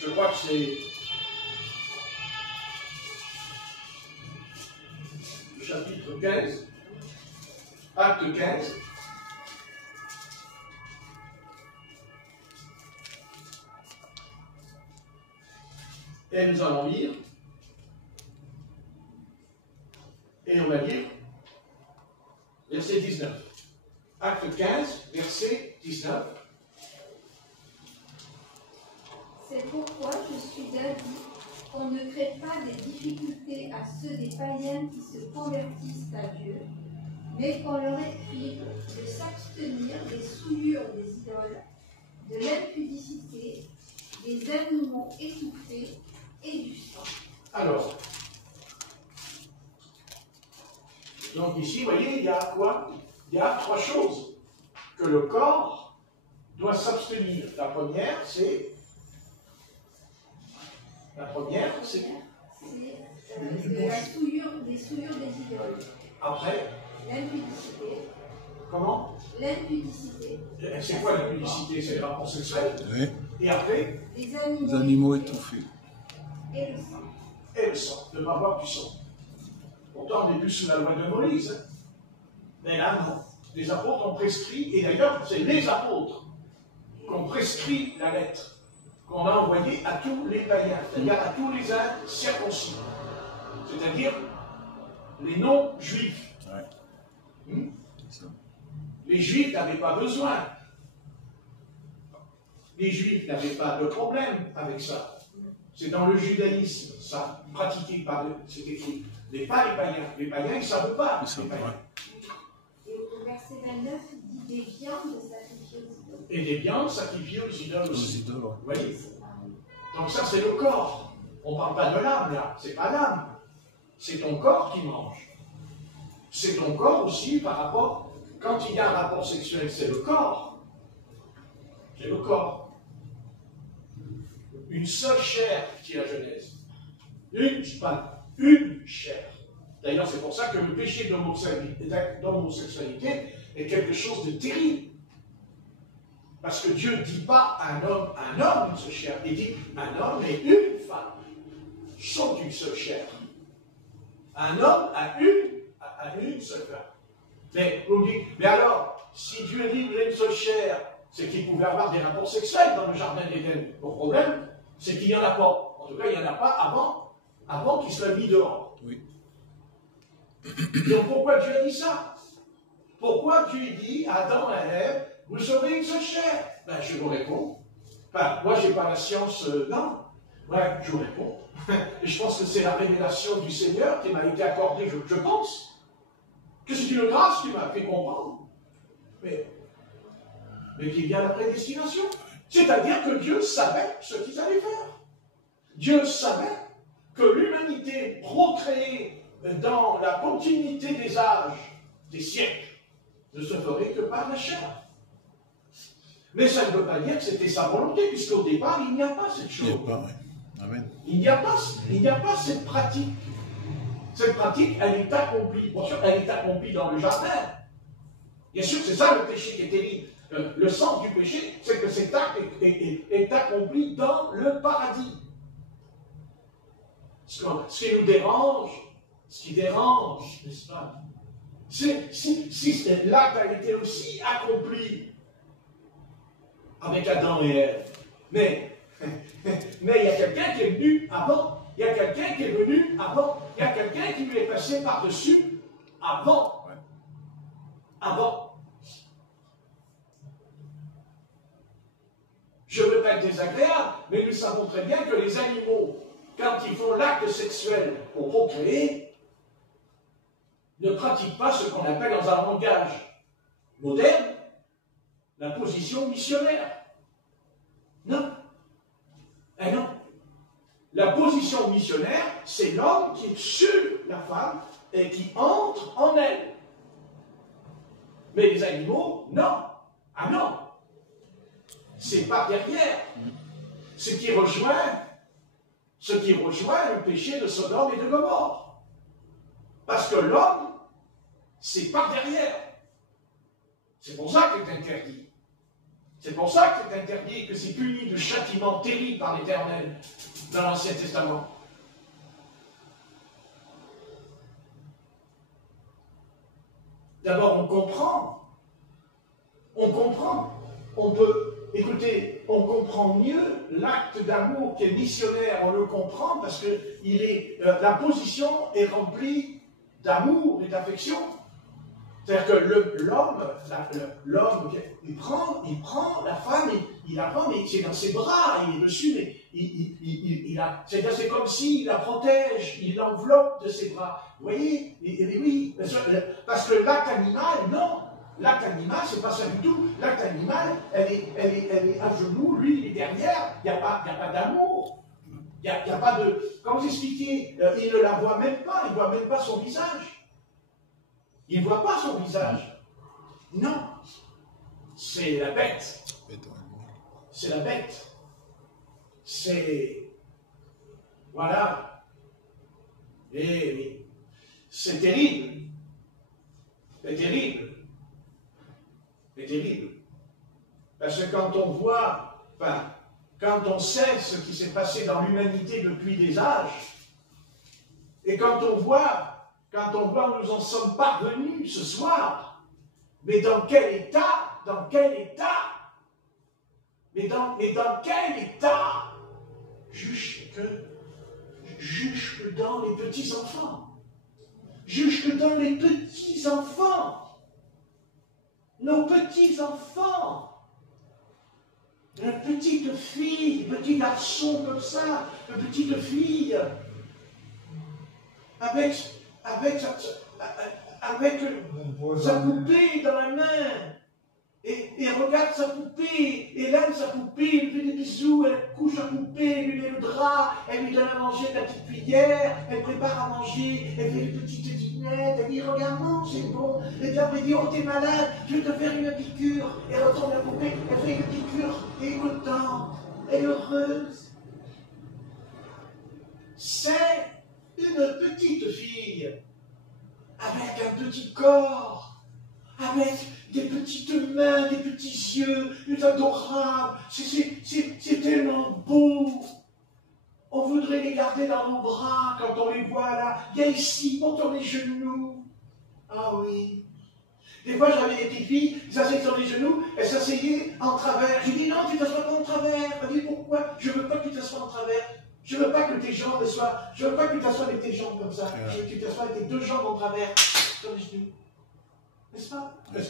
je crois que c'est le chapitre 15, Acte 15, et nous allons lire, et on va lire verset 19. Acte 15, verset 19. C'est pourquoi je suis d'avis qu'on ne crée pas des difficultés à ceux des païens qui se convertissent à Dieu, mais qu'on leur écrive de s'abstenir des souillures des idoles, de l'impudicité, des animaux étouffés et du sang. Alors, donc ici, vous voyez, il y a quoi? Il y a trois choses que le corps doit s'abstenir. La première, c'est des souillures des idoles. Après, l'impudicité. Comment? L'impudicité. C'est quoi l'impudicité? C'est le rapport sexuel. Oui. Et après? Les animaux étouffés. Et le sang. Et le sang, de ne pas boire du sang. Pourtant, on est plus sous la loi de Moïse. Mais là, non. Les apôtres ont prescrit, et d'ailleurs, c'est les apôtres qui ont prescrit la lettre qu'on a envoyée à tous les païens, c'est-à-dire à tous les incirconcis, c'est-à-dire les non-juifs. Ouais. Les juifs n'avaient pas besoin. Les juifs n'avaient pas de problème avec ça. C'est dans le judaïsme, ça, pratiqué par c'est écrit. Mais pas les païens. Les païens, ils ne savent pas. Les païens. Et au verset 29, il dit des viandes sacrifiées aux idoles. Et des viandes sacrifiées aux idoles aussi. Aux idoles, ouais. Vous voyez? Donc ça, c'est le corps. On ne parle pas de l'âme, là. C'est pas l'âme. C'est ton corps qui mange. C'est ton corps aussi par rapport... Quand il y a un rapport sexuel, c'est le corps. C'est le corps. Une seule chair, dit la Genèse. Une chair. D'ailleurs, c'est pour ça que le péché d'homosexualité est quelque chose de terrible. Parce que Dieu ne dit pas un homme, une seule chair. Il dit un homme et une femme sont une seule chair. Un homme a une seule femme. Mais vous me dites, mais alors, si Dieu dit qu'il a une seule chair, c'est qu'il pouvait avoir des rapports sexuels dans le jardin d'Éden. Pas de problème. C'est qu'il n'y en a pas. En tout cas, il n'y en a pas avant qu'il soit mis dehors. Oui. Donc pourquoi Dieu a dit ça? Pourquoi Dieu dit à Adam et à Ève, vous serez une seule chair? Ben, je vous réponds. Enfin, moi, je n'ai pas la science, non. Ouais, je vous réponds. Et je pense que c'est la révélation du Seigneur qui m'a été accordée, je pense. Que c'est une grâce qui m'a fait comprendre. Mais qu'il y a la prédestination. C'est-à-dire que Dieu savait ce qu'ils allaient faire. Dieu savait que l'humanité procréée dans la continuité des âges, des siècles, ne se ferait que par la chair. Mais ça ne veut pas dire que c'était sa volonté, puisqu'au départ, il n'y a pas cette chose. Il n'y a pas, oui. Amen. Il n'y a pas cette pratique. Cette pratique, elle est accomplie. Bien sûr, elle est accomplie dans le jardin. Bien sûr, c'est ça le péché qui est terrible. Le sens du péché, c'est que cet acte est accompli dans le paradis. Ce qui nous dérange, ce qui dérange, n'est-ce pas? Si l'acte a été aussi accompli avec Adam et Ève, mais il y a quelqu'un qui est venu avant, il y a quelqu'un qui est venu avant, il y a quelqu'un qui lui est passé par-dessus avant. Avant. Je ne veux pas être désagréable, mais nous savons très bien que les animaux, quand ils font l'acte sexuel pour procréer, ne pratiquent pas ce qu'on appelle dans un langage moderne la position missionnaire. Non. Eh non. La position missionnaire, c'est l'homme qui est sur la femme et qui entre en elle. Mais les animaux, non. Ah non. C'est par derrière. Ce qui rejoint le péché de Sodome et de Gomorrhe. Parce que l'homme, c'est par derrière. C'est pour ça que c'est interdit. C'est pour ça que c'est interdit et que c'est puni de châtiment terrible par l'Éternel dans l'Ancien Testament. D'abord, on comprend. Écoutez, on comprend mieux l'acte d'amour qui est missionnaire, on le comprend parce que la position est remplie d'amour et d'affection. C'est-à-dire que l'homme, il prend la femme, il la prend, mais c'est dans ses bras, il est dessus, mais c'est comme s'il la protège, il l'enveloppe de ses bras. Vous voyez? Et oui, parce que l'acte animal, non. L'acte animal, c'est pas ça du tout. L'acte animal, elle est à genoux, lui, il est derrière, il n'y a pas d'amour. Il n'y a pas de... Comment vous expliquer? Il ne la voit même pas, il ne voit même pas son visage. Il ne voit pas son visage. Non. C'est la bête. C'est la bête. C'est... Voilà. Et oui. C'est terrible. C'est terrible. C'est terrible. Parce que quand on voit, quand on sait ce qui s'est passé dans l'humanité depuis des âges, et quand on voit où nous en sommes parvenus ce soir, mais dans quel état, mais dans quel état, jusque dans les petits-enfants, nos petits-enfants, une petite fille, petit garçon comme ça, une petite fille, avec sa poupée dans la main, et regarde sa poupée, elle aime sa poupée, elle fait des bisous, elle couche la poupée, elle lui met le drap, elle lui donne à manger de la petite cuillère, elle prépare à manger, elle fait une petite dînette, elle dit regarde, non, c'est bon, et puis après elle dit oh t'es malade, je vais te faire une piqûre, et retourne la poupée, elle fait une piqûre, et elle est contente, elle est heureuse. C'est une petite fille, avec un petit corps, avec des petites mains, des petits yeux, c'est adorable, c'est tellement beau. On voudrait les garder dans nos bras quand on les voit là. Viens ici, monte les genoux. Ah oui. Des fois, j'avais des petites filles, elles s'asseyaient sur les genoux, elles s'asseyaient en travers. Je dis non, tu ne t'assois pas en travers. Elle dit pourquoi? Moi, je ne veux pas que tu t'assoies en travers. Je ne veux pas que tes jambes soient. Je ne veux pas que tu t'assoies avec tes jambes comme ça. Je veux que tu t'assoies avec tes deux jambes en travers. Sur les genoux. N'est-ce pas? Parce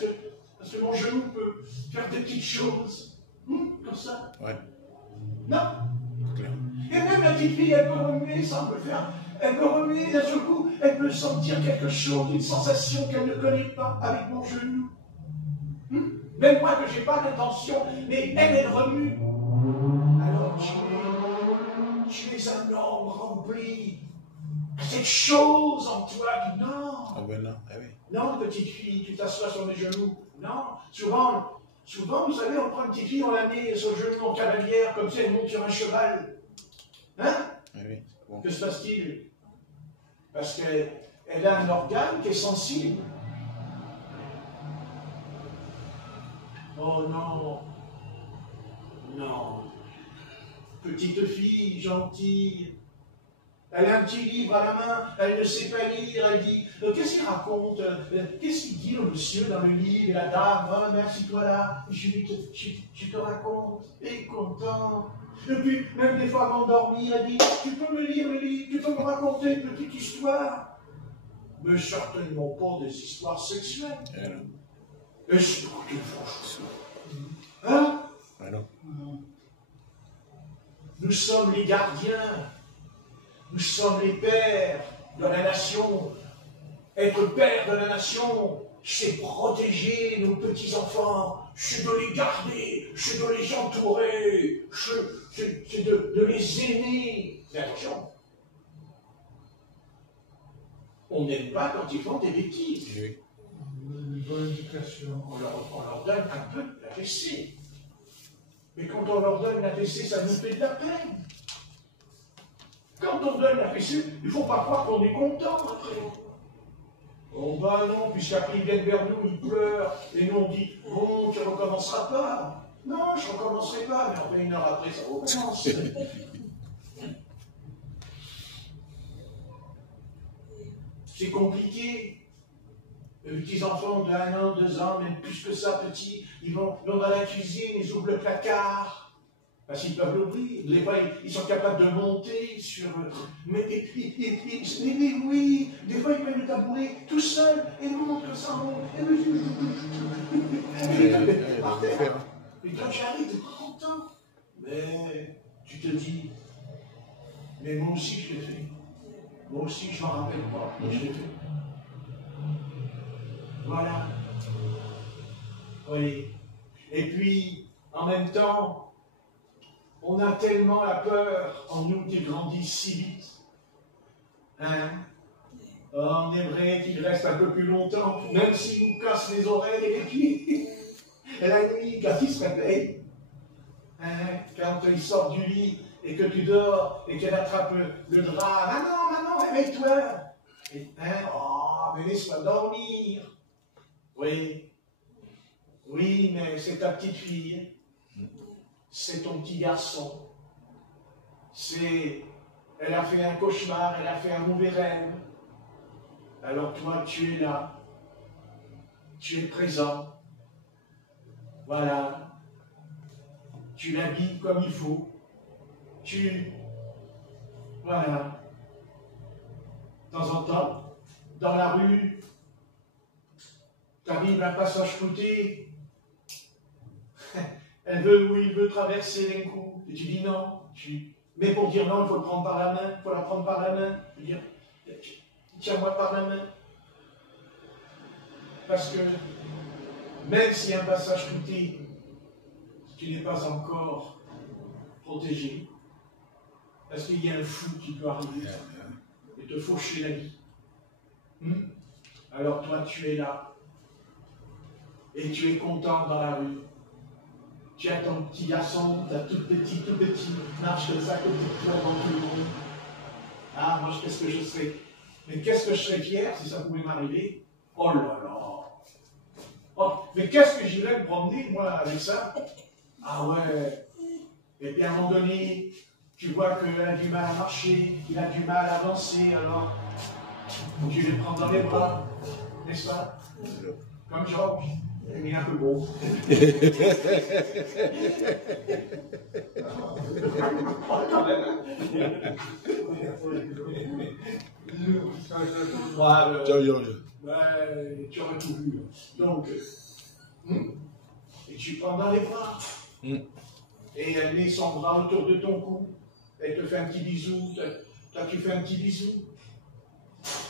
que mon genou peut faire des petites choses. Comme ça. Ouais. Non. Et même la petite fille, elle peut remuer sans le faire. Elle peut remuer d'un seul coup, elle peut sentir quelque chose, une sensation qu'elle ne connaît pas avec mon genou. Même moi que je n'ai pas d'intention, mais elle remue. Alors tu es un homme rempli. Cette chose en toi qui non. Ah ben non, ah oui. Non, petite fille, tu t'assois sur mes genoux. Non, souvent, vous savez, on prend une petite fille, on la met sur le genou en cavalière, comme si elle monte sur un cheval. Hein? Ah oui, bon. Que se passe-t-il? Parce qu'elle a un organe qui est sensible. Oh non, non. Petite fille gentille. Elle a un petit livre à la main, elle ne sait pas lire, elle dit qu'est-ce qu'il raconte? Qu'est-ce qu'il dit le monsieur dans le livre? Et la dame, oh, merci toi là, je te raconte, et content. Et puis, même des fois avant de dormir, elle dit tu peux me lire le livre, tu peux me raconter une petite histoire. Mais certainement pas des histoires sexuelles. Et c'est pour tout franchement. Hein? Alors. Nous sommes les gardiens. Nous sommes les pères de la nation. Être père de la nation, c'est protéger nos petits-enfants, c'est de les garder, c'est de les entourer, c'est de les aimer. Mais attention, on n'aime pas quand ils font des bêtises. Oui. Une bonne éducation. On leur donne un peu de la fessée. Mais quand on leur donne la fessée, ça nous fait de la peine. Quand on donne la fessée, il ne faut pas croire qu'on est content après. Oh ben non, puisqu'après ils viennent vers nous, ils pleurent, et nous on dit, bon, tu ne recommenceras pas. Non, je ne recommencerai pas, mais enfin une heure après, ça recommence. C'est compliqué. Les petits enfants de 1 an, 2 ans, même plus que ça, petits, ils vont dans la cuisine, ils ouvrent le placard. Parce qu'ils peuvent l'ouvrir. Les fois, ils sont capables de monter sur... Mais oui, des fois, ils prennent le tabouret tout seul et montent comme ça, par terre. Et quand j'arrive, t'es pas content. Mais tu te dis, mais moi aussi, je l'ai fait. Moi aussi, je ne m'en rappelle pas, mais je l'ai fait. Voilà. Oui. Et puis, en même temps, on a tellement la peur en nous qui grandissent si vite. Hein? On aimerait qu'il reste un peu plus longtemps, même s'il nous casse les oreilles et les pieds. Et la nuit, quand il se réveille, hein? Quand il sort du lit et que tu dors et qu'elle attrape le drap, maman, réveille-toi. Hein? Oh, mais laisse-moi dormir. Oui. Oui, mais c'est ta petite fille. C'est ton petit garçon. Elle a fait un cauchemar, elle a fait un mauvais rêve. Alors toi, tu es là. Tu es présent. Voilà. Tu l'habilles comme il faut. Voilà. De temps en temps, dans la rue, tu arrives à un passage clouté. Elle veut ou il veut traverser d'un coup. Et tu dis non. Mais pour dire non, il faut le prendre par la main. Il faut la prendre par la main. Je veux dire, tiens-moi par la main. Parce que même s'il y a un passage clouté, tu n'es pas encore protégé. Parce qu'il y a un fou qui peut arriver et te faucher la vie. Alors toi, tu es là. Et tu es content dans la rue. Tu as ton petit garçon, tout petit, marche comme ça, à côté de toi devant tout le monde. Ah, moi, qu'est-ce que je serais? Mais qu'est-ce que je serais fier si ça pouvait m'arriver? Oh là là! Oh, mais qu'est-ce que j'irais me promener, moi, avec ça? Ah ouais! Et puis à un moment donné, tu vois qu'il a du mal à marcher, il a du mal à avancer, alors tu les prends dans les bras, n'est-ce pas? Comme Georges. Il est un peu beau. Ouais, tu aurais tout vu. Donc, et tu prends dans les bras. Et elle met son bras autour de ton cou. Elle te fait un petit bisou. Toi, tu fais un petit bisou.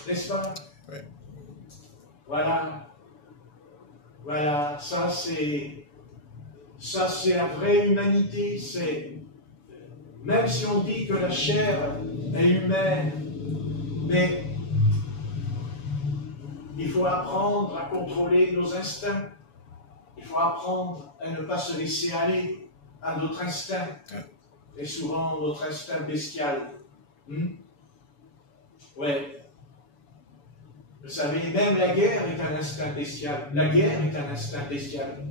N'est-ce pas? Oui. Voilà. Voilà, ça c'est la vraie humanité. C'est même si on dit que la chair est humaine, mais il faut apprendre à contrôler nos instincts. Il faut apprendre à ne pas se laisser aller à notre instinct. Et souvent notre instinct bestial. Ouais. Vous savez, même la guerre est un instinct bestial. La guerre est un instinct bestial.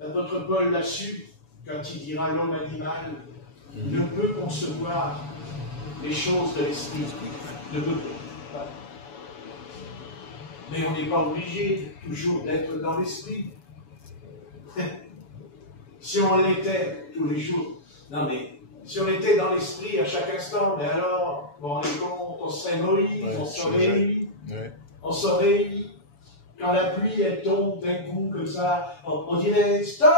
L'apôtre Paul l'a su quand il dira l'homme animal ne peut concevoir les choses de l'esprit. Ne peut pas. Mais on n'est pas obligé toujours d'être dans l'esprit. Si on l'était tous les jours, non mais si on était dans l'esprit à chaque instant, mais alors, bon, on serait Moïse, on serait Élie, on serait Élie. Quand la pluie, elle tombe d'un coup comme ça, on dirait stop!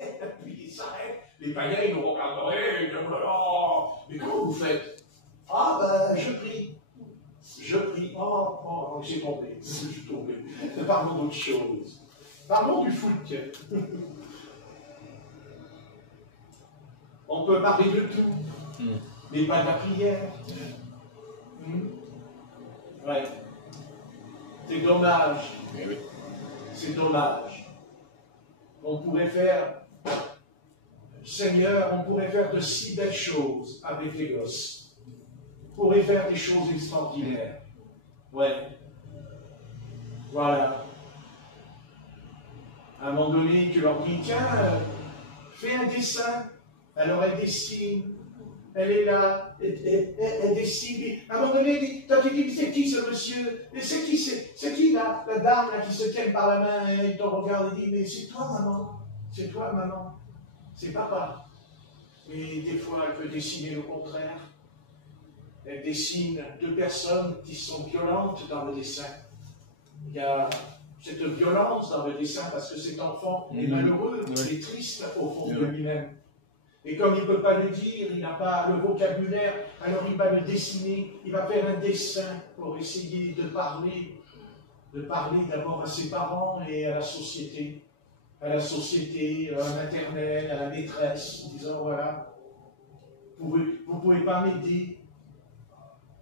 Et la pluie s'arrête. Les païens, ils nous regarderaient, ils disent, oh, mais comment vous faites? Ah ben, je prie. Je prie. Oh, j'ai tombé. Je suis tombé. Parlons d'autre chose. Parlons du foot. On peut parler de tout, mais pas de la prière. Ouais. C'est dommage. C'est dommage. On pourrait faire, Seigneur, on pourrait faire de si belles choses avec les gosses. On pourrait faire des choses extraordinaires. Ouais. Voilà. À un moment donné, tu leur dis, tiens, fais un dessin. Alors elle dessine, elle est là, elle dessine. À un moment donné, toi tu dis, c'est qui ce monsieur? C'est qui la dame là, qui se tient par la main et il te regarde et dit, mais c'est toi maman, c'est toi maman, c'est papa. Et des fois elle peut dessiner le contraire. Elle dessine deux personnes qui sont violentes dans le dessin. Il y a cette violence dans le dessin parce que cet enfant est malheureux, il est triste au fond de lui-même. Et comme il ne peut pas le dire, il n'a pas le vocabulaire, alors il va le dessiner, il va faire un dessin pour essayer de parler d'abord à ses parents et à la société, à la maternelle, à la maîtresse, en disant voilà, vous ne pouvez pas m'aider.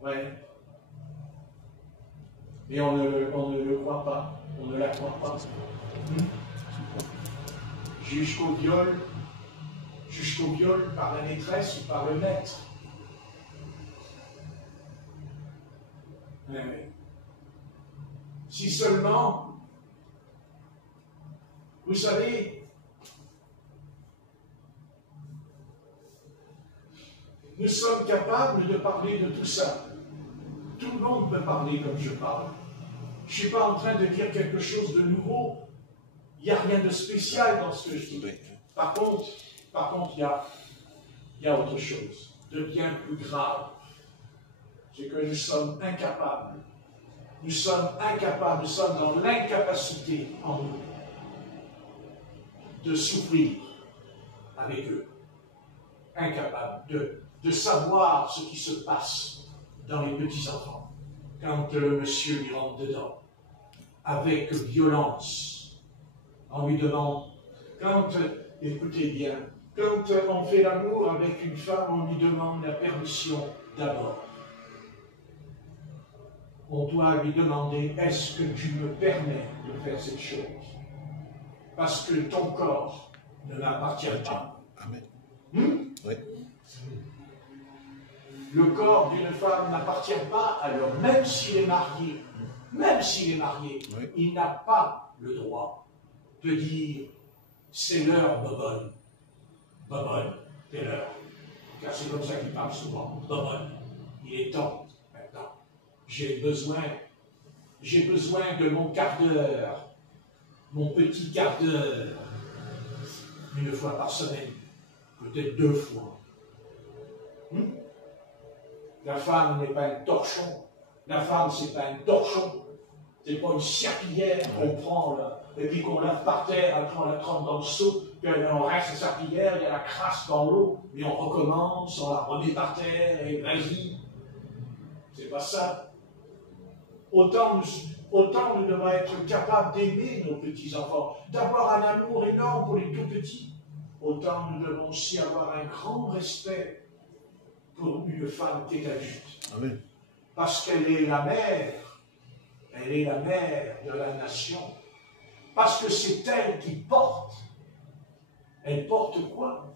Ouais. Mais on ne le croit pas, on ne la croit pas. Jusqu'au viol par la maîtresse ou par le maître. Ouais. Si seulement, vous savez, nous sommes capables de parler de tout ça. Tout le monde peut parler comme je parle. Je ne suis pas en train de dire quelque chose de nouveau. Il n'y a rien de spécial dans ce que je dis. Par contre, il y a autre chose, de bien plus grave. C'est que nous sommes incapables. Nous sommes dans l'incapacité en nous de souffrir avec eux. Incapables de savoir ce qui se passe dans les petits-enfants. Quand le monsieur lui rentre dedans, avec violence, on lui demande, écoutez bien, quand on fait l'amour avec une femme, on lui demande la permission d'abord. On doit lui demander, est-ce que tu me permets de faire cette chose? Parce que ton corps ne m'appartient pas. Amen. Oui. Le corps d'une femme n'appartient pas, alors même s'il est marié, oui, il n'a pas le droit de dire c'est l'heure, bobonne. Bobonne, c'est l'heure. Car c'est comme ça qu'il parle souvent. Bobonne, il est temps maintenant. J'ai besoin de mon quart d'heure, mon petit quart d'heure. 1 fois par semaine, peut-être 2 fois. La femme n'est pas un torchon. La femme, c'est pas un torchon. C'est pas une serpillière qu'on prend là, et puis qu'on lave par terre, après on la trempe dans le seau, puis on reste la serpillière, il y a la crasse dans l'eau, et on recommence, on la remet par terre, et vas-y. C'est pas ça. Autant nous devons être capables d'aimer nos petits-enfants, d'avoir un amour énorme pour les tout petits. Autant nous devons aussi avoir un grand respect pour une femme qui est adulte. Amen. Parce qu'elle est la mère. Elle est la mère de la nation. Parce que c'est elle qui porte. Elle porte quoi?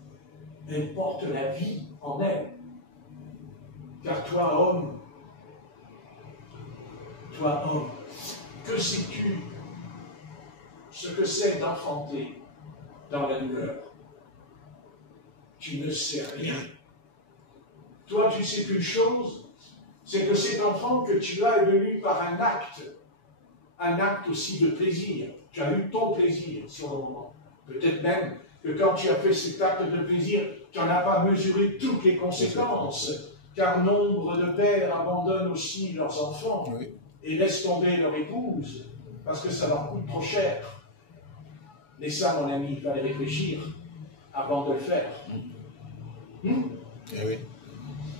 Elle porte la vie en elle. Car toi, homme, que sais-tu ce que c'est d'enfanter dans la douleur? Tu ne sais rien. Toi, tu sais qu'une chose, c'est que cet enfant que tu as est venu par un acte aussi de plaisir. Tu as eu ton plaisir sur le moment. Peut-être même que quand tu as fait cet acte de plaisir, tu n'en as pas mesuré toutes les conséquences, car nombre de pères abandonnent aussi leurs enfants et laissent tomber leur épouse, parce que ça leur coûte trop cher. Mais ça, mon ami, il fallait réfléchir avant de le faire.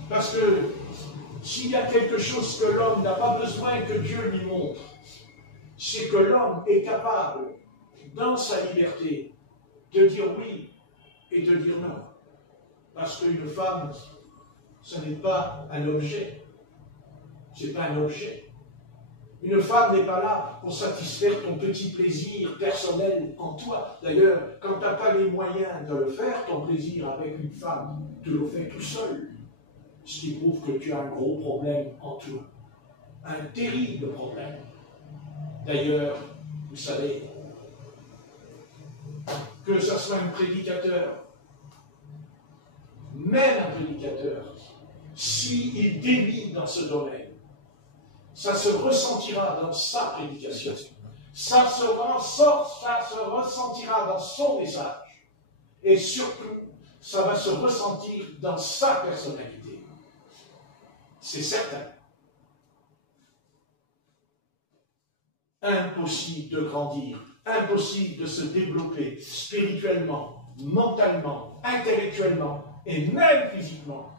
Parce que s'il y a quelque chose que l'homme n'a pas besoin que Dieu lui montre, c'est que l'homme est capable, dans sa liberté, de dire oui et de dire non. Parce qu'une femme, ce n'est pas un objet. Ce n'est pas un objet. Une femme n'est pas là pour satisfaire ton petit plaisir personnel en toi. D'ailleurs, quand tu n'as pas les moyens de le faire, ton plaisir avec une femme, tu le fais tout seul. Ce qui prouve que tu as un gros problème en toi. Un terrible problème. D'ailleurs, vous savez, que ce soit un prédicateur, même un prédicateur, s'il dévie dans ce domaine, ça se ressentira dans sa prédication. Ça se ressentira dans son message. Et surtout, ça va se ressentir dans sa personnalité. C'est certain. Impossible de grandir, impossible de se développer spirituellement, mentalement, intellectuellement et même physiquement.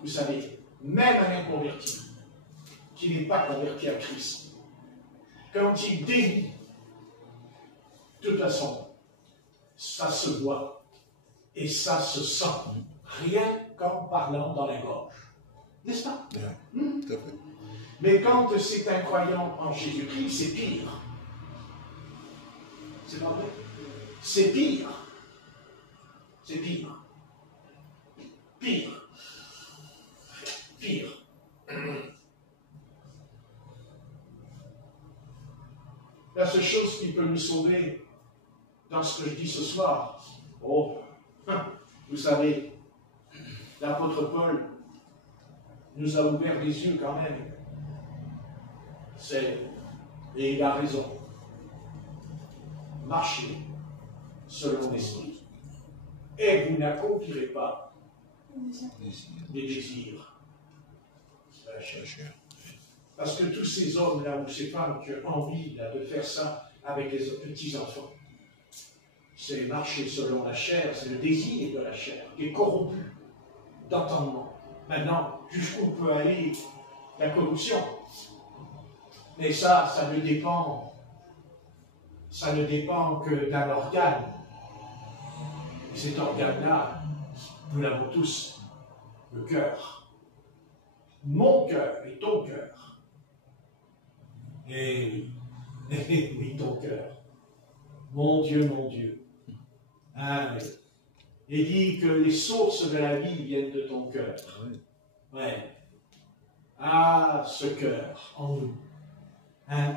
Vous savez, même un inconverti qui n'est pas converti à Christ, quand il dévie, de toute façon, ça se voit et ça se sent, rien qu'en parlant dans la gorge. N'est-ce pas? Tout à fait. Mais quand c'est un croyant en Jésus-Christ, c'est pire. C'est pas vrai? C'est pire. C'est pire. Pire. Pire. La seule chose qui peut nous sauver dans ce que je dis ce soir, vous savez, l'apôtre Paul nous a ouvert les yeux quand même. Et il a raison. Marchez selon l'esprit. Et vous n'accomplirez pas les désirs de la chair. Parce que tous ces hommes-là ou ces femmes qui ont envie là, de faire ça avec les petits-enfants, c'est marcher selon la chair, c'est le désir de la chair qui est corrompu d'entendement. Maintenant, jusqu'où peut aller la corruption? Mais ça ne dépend que d'un organe. Et cet organe-là, nous l'avons tous, le cœur. Mon cœur et ton cœur. Et oui, ton cœur. Mon Dieu, mon Dieu. Hein, il dit que les sources de la vie viennent de ton cœur. Ouais. Ah, ce cœur en nous. Hein?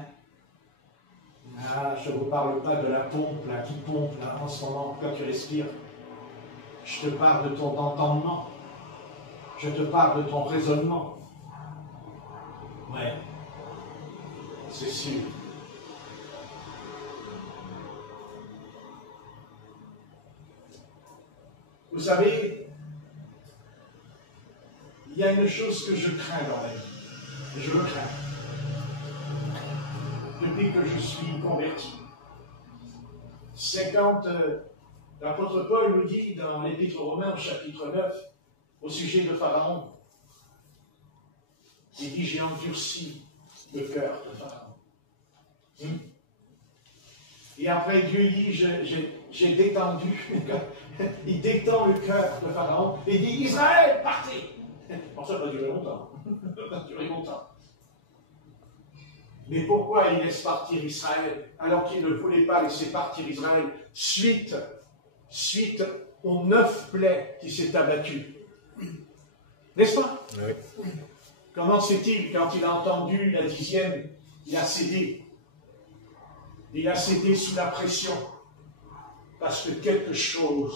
Ah, je ne vous parle pas de la pompe là, qui pompe là, en ce moment quand tu respires. Je te parle de ton entendement. Je te parle de ton raisonnement. Ouais, c'est sûr. Vous savez, il y a une chose que je crains dans la vie, et je le crains, depuis que je suis converti. C'est quand l'apôtre Paul nous dit dans l'Épître aux Romains, au chapitre 9, au sujet de Pharaon, il dit « J'ai endurci le cœur de Pharaon. Et après, Dieu dit « J'ai détendu. » Il détend le cœur de Pharaon et il dit « Israël, partez !» Bon, ça va durer longtemps. Ça va durer longtemps. Mais pourquoi il laisse partir Israël alors qu'il ne voulait pas laisser partir Israël suite aux 9 plaies qui s'est abattues? N'est-ce pas? Oui. Comment c'est-il quand il a entendu la 10e, il a cédé? Il a cédé sous la pression. Parce que quelque chose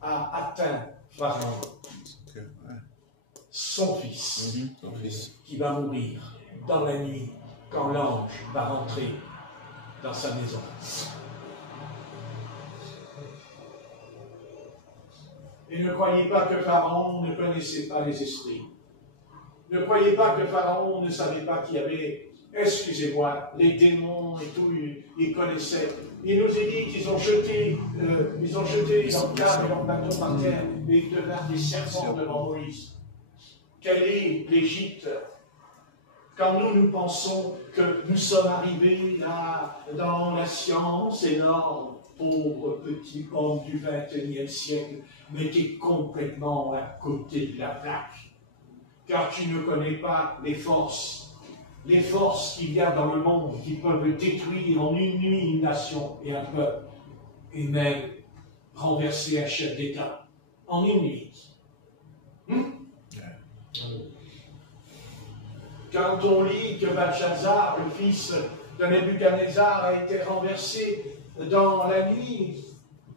a atteint Pharaon. Son fils, qui va mourir dans la nuit, quand l'ange va rentrer dans sa maison. Et ne croyez pas que Pharaon ne connaissait pas les esprits. Ne croyez pas que Pharaon ne savait pas qu'il y avait, excusez-moi, les démons et tout, ils connaissaient. Il nous est dit qu'ils ont jeté leur câble et leur bâton par terre et ils devinrent des serpents devant Moïse. Quelle est l'Égypte? Quand nous pensons que nous sommes arrivés là, dans la science énorme, pauvre petit homme du XXIe siècle, mais qui est complètement à côté de la plaque. Car tu ne connais pas les forces qu'il y a dans le monde qui peuvent détruire en une nuit une nation et un peuple, et même renverser un chef d'État en une nuit. Quand on lit que Belshazzar, le fils de Nebuchadnezzar, a été renversé dans la nuit,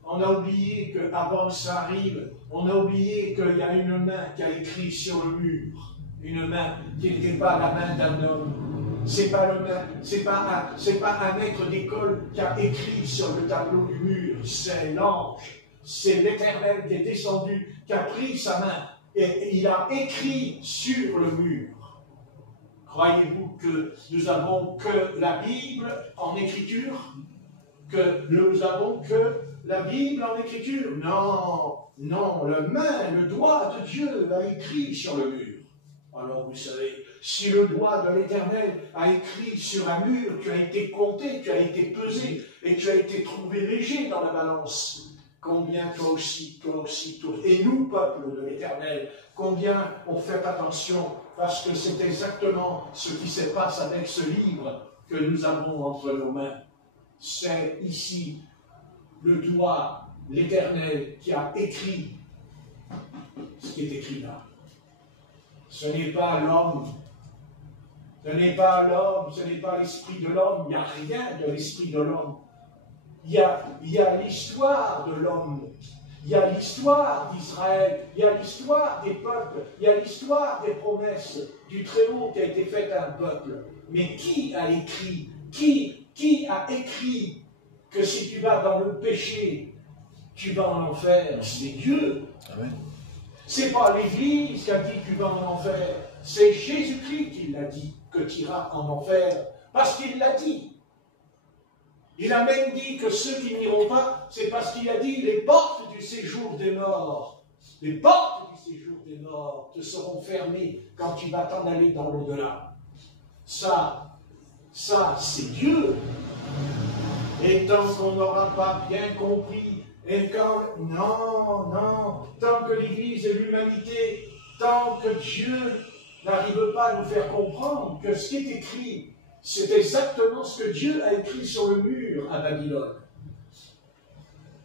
on a oublié qu'avant que ça arrive, on a oublié qu'il y a une main qui a écrit sur le mur. Une main qui n'était pas la main d'un homme. C'est pas un maître d'école qui a écrit sur le tableau du mur. C'est l'ange. C'est l'Éternel qui est descendu, qui a pris sa main et il a écrit sur le mur. Croyez-vous que nous avons que la Bible en écriture? Que nous avons que la Bible en écriture? Non, non, le doigt de Dieu a écrit sur le mur. Alors vous savez, si le doigt de l'Éternel a écrit sur un mur, tu as été compté, tu as été pesé, et tu as été trouvé léger dans la balance, combien toi aussi, et nous, peuple de l'Éternel, combien on fait attention, parce que c'est exactement ce qui se passe avec ce livre que nous avons entre nos mains. C'est ici le doigt, l'Éternel, qui a écrit ce qui est écrit là. Ce n'est pas l'homme, ce n'est pas l'homme, ce n'est pas l'esprit de l'homme, il n'y a rien de l'esprit de l'homme. Il y a l'histoire de l'homme, il y a l'histoire d'Israël, il y a l'histoire des peuples, il y a l'histoire des promesses du Très-Haut qui a été faite à un peuple. Mais qui a écrit, qui a écrit que si tu vas dans le péché, tu vas en enfer? C'est Dieu. Amen. C'est pas l'Église qui a dit que tu vas en enfer, c'est Jésus-Christ qui l'a dit que tu iras en enfer, parce qu'il l'a dit. Il a même dit que ceux qui n'iront pas, c'est parce qu'il a dit les portes du séjour des morts. Les portes du séjour des morts te seront fermées quand tu vas t'en aller dans l'au-delà. Ça c'est Dieu. Et tant qu'on n'aura pas bien compris, et quand, non, tant que l'Église et l'humanité, tant que Dieu n'arrive pas à nous faire comprendre que ce qui est écrit, c'est exactement ce que Dieu a écrit sur le mur à Babylone.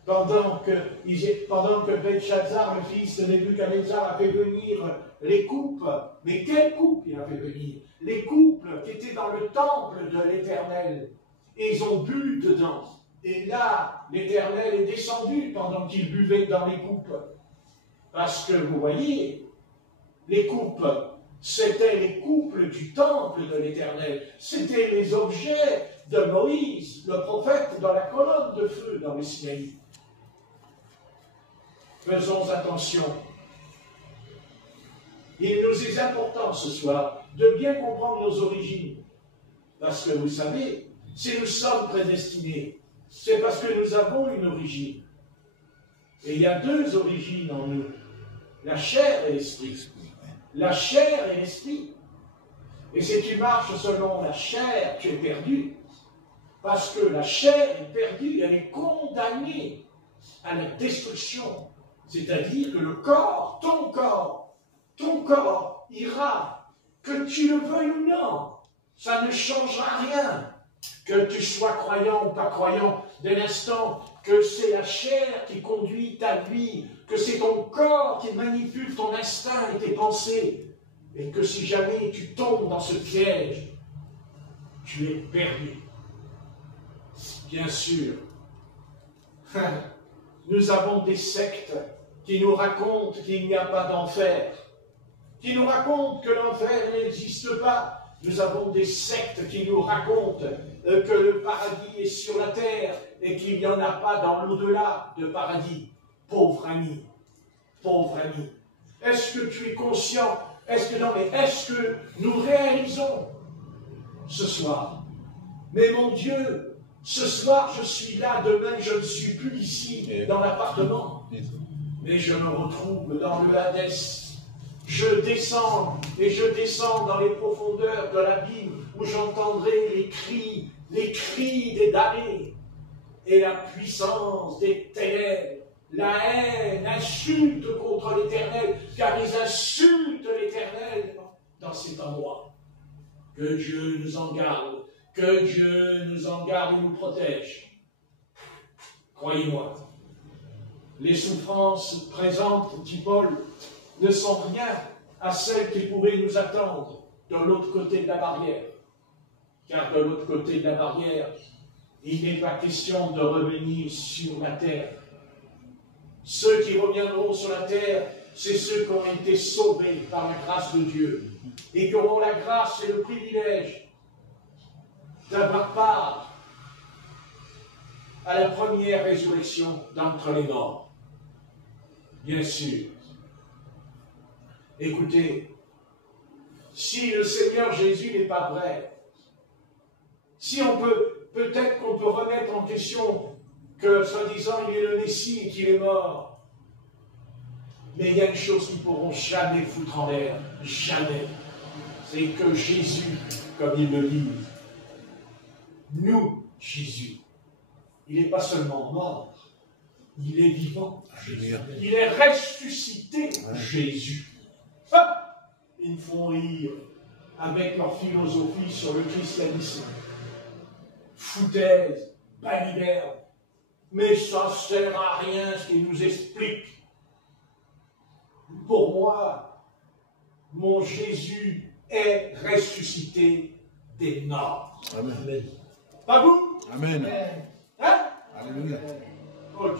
Pendant que Belshazzar, le fils de Nebuchadnezzar, a fait venir les coupes, mais quelles coupes il a fait venir? Les coupes qui étaient dans le temple de l'Éternel, et ils ont bu dedans. Et là, l'Éternel est descendu pendant qu'ils buvaient dans les coupes. Parce que, vous voyez, les coupes, c'était les coupes du temple de l'Éternel. C'était les objets de Moïse, le prophète, dans la colonne de feu dans le Sinaï. faisons attention. Il nous est important ce soir de bien comprendre nos origines. Parce que vous savez, si nous sommes prédestinés, c'est parce que nous avons une origine. Et il y a deux origines en nous, la chair et l'esprit. La chair et l'esprit. Et si tu marches selon la chair, tu es perdu. Parce que la chair est perdue, elle est condamnée à la destruction. C'est-à-dire que le corps, ton corps ira, que tu le veuilles ou non. Ça ne changera rien. Que tu sois croyant ou pas croyant, dès l'instant que c'est la chair qui conduit ta vie, que c'est ton corps qui manipule ton instinct et tes pensées, et que si jamais tu tombes dans ce piège, tu es perdu. Bien sûr, nous avons des sectes qui nous racontent qu'il n'y a pas d'enfer, qui nous racontent que l'enfer n'existe pas. Nous avons des sectes qui nous racontent que le paradis est sur la terre et qu'il n'y en a pas dans l'au-delà de paradis. Pauvre ami, pauvre ami. Est-ce que tu es conscient? Est-ce que nous réalisons ce soir? Mais mon Dieu, ce soir je suis là, demain je ne suis plus ici dans l'appartement, mais je me retrouve dans le Hadès. Je descends et je descends dans les profondeurs de l'abîme où j'entendrai les cris des damnés et la puissance des ténèbres. La haine insulte contre l'Éternel, car ils insultent l'Éternel dans cet endroit. Que Dieu nous en garde, que Dieu nous en garde et nous protège. Croyez-moi, les souffrances présentes, dit Paul, ne sont rien à celles qui pourraient nous attendre de l'autre côté de la barrière. Car de l'autre côté de la barrière, il n'est pas question de revenir sur la terre. Ceux qui reviendront sur la terre, c'est ceux qui ont été sauvés par la grâce de Dieu et qui auront la grâce et le privilège d'avoir part à la première résurrection d'entre les morts. Bien sûr. Écoutez, si le Seigneur Jésus n'est pas vrai, si on peut-être qu'on peut remettre en question que, soi-disant, il est le Messie et qu'il est mort, mais il y a une chose qu'ils ne pourront jamais foutre en l'air, jamais, c'est que Jésus, comme ils le disent, nous, Jésus, il n'est pas seulement mort, il est vivant, Jésus. Il est ressuscité, Jésus. Ah, ils me font rire avec leur philosophie sur le christianisme. Foutaise, baliverne. Mais ça ne sert à rien ce qu'ils nous expliquent. Pour moi, mon Jésus est ressuscité des morts. Amen. Pas vous? Amen. Hein? Alléluia. Ok.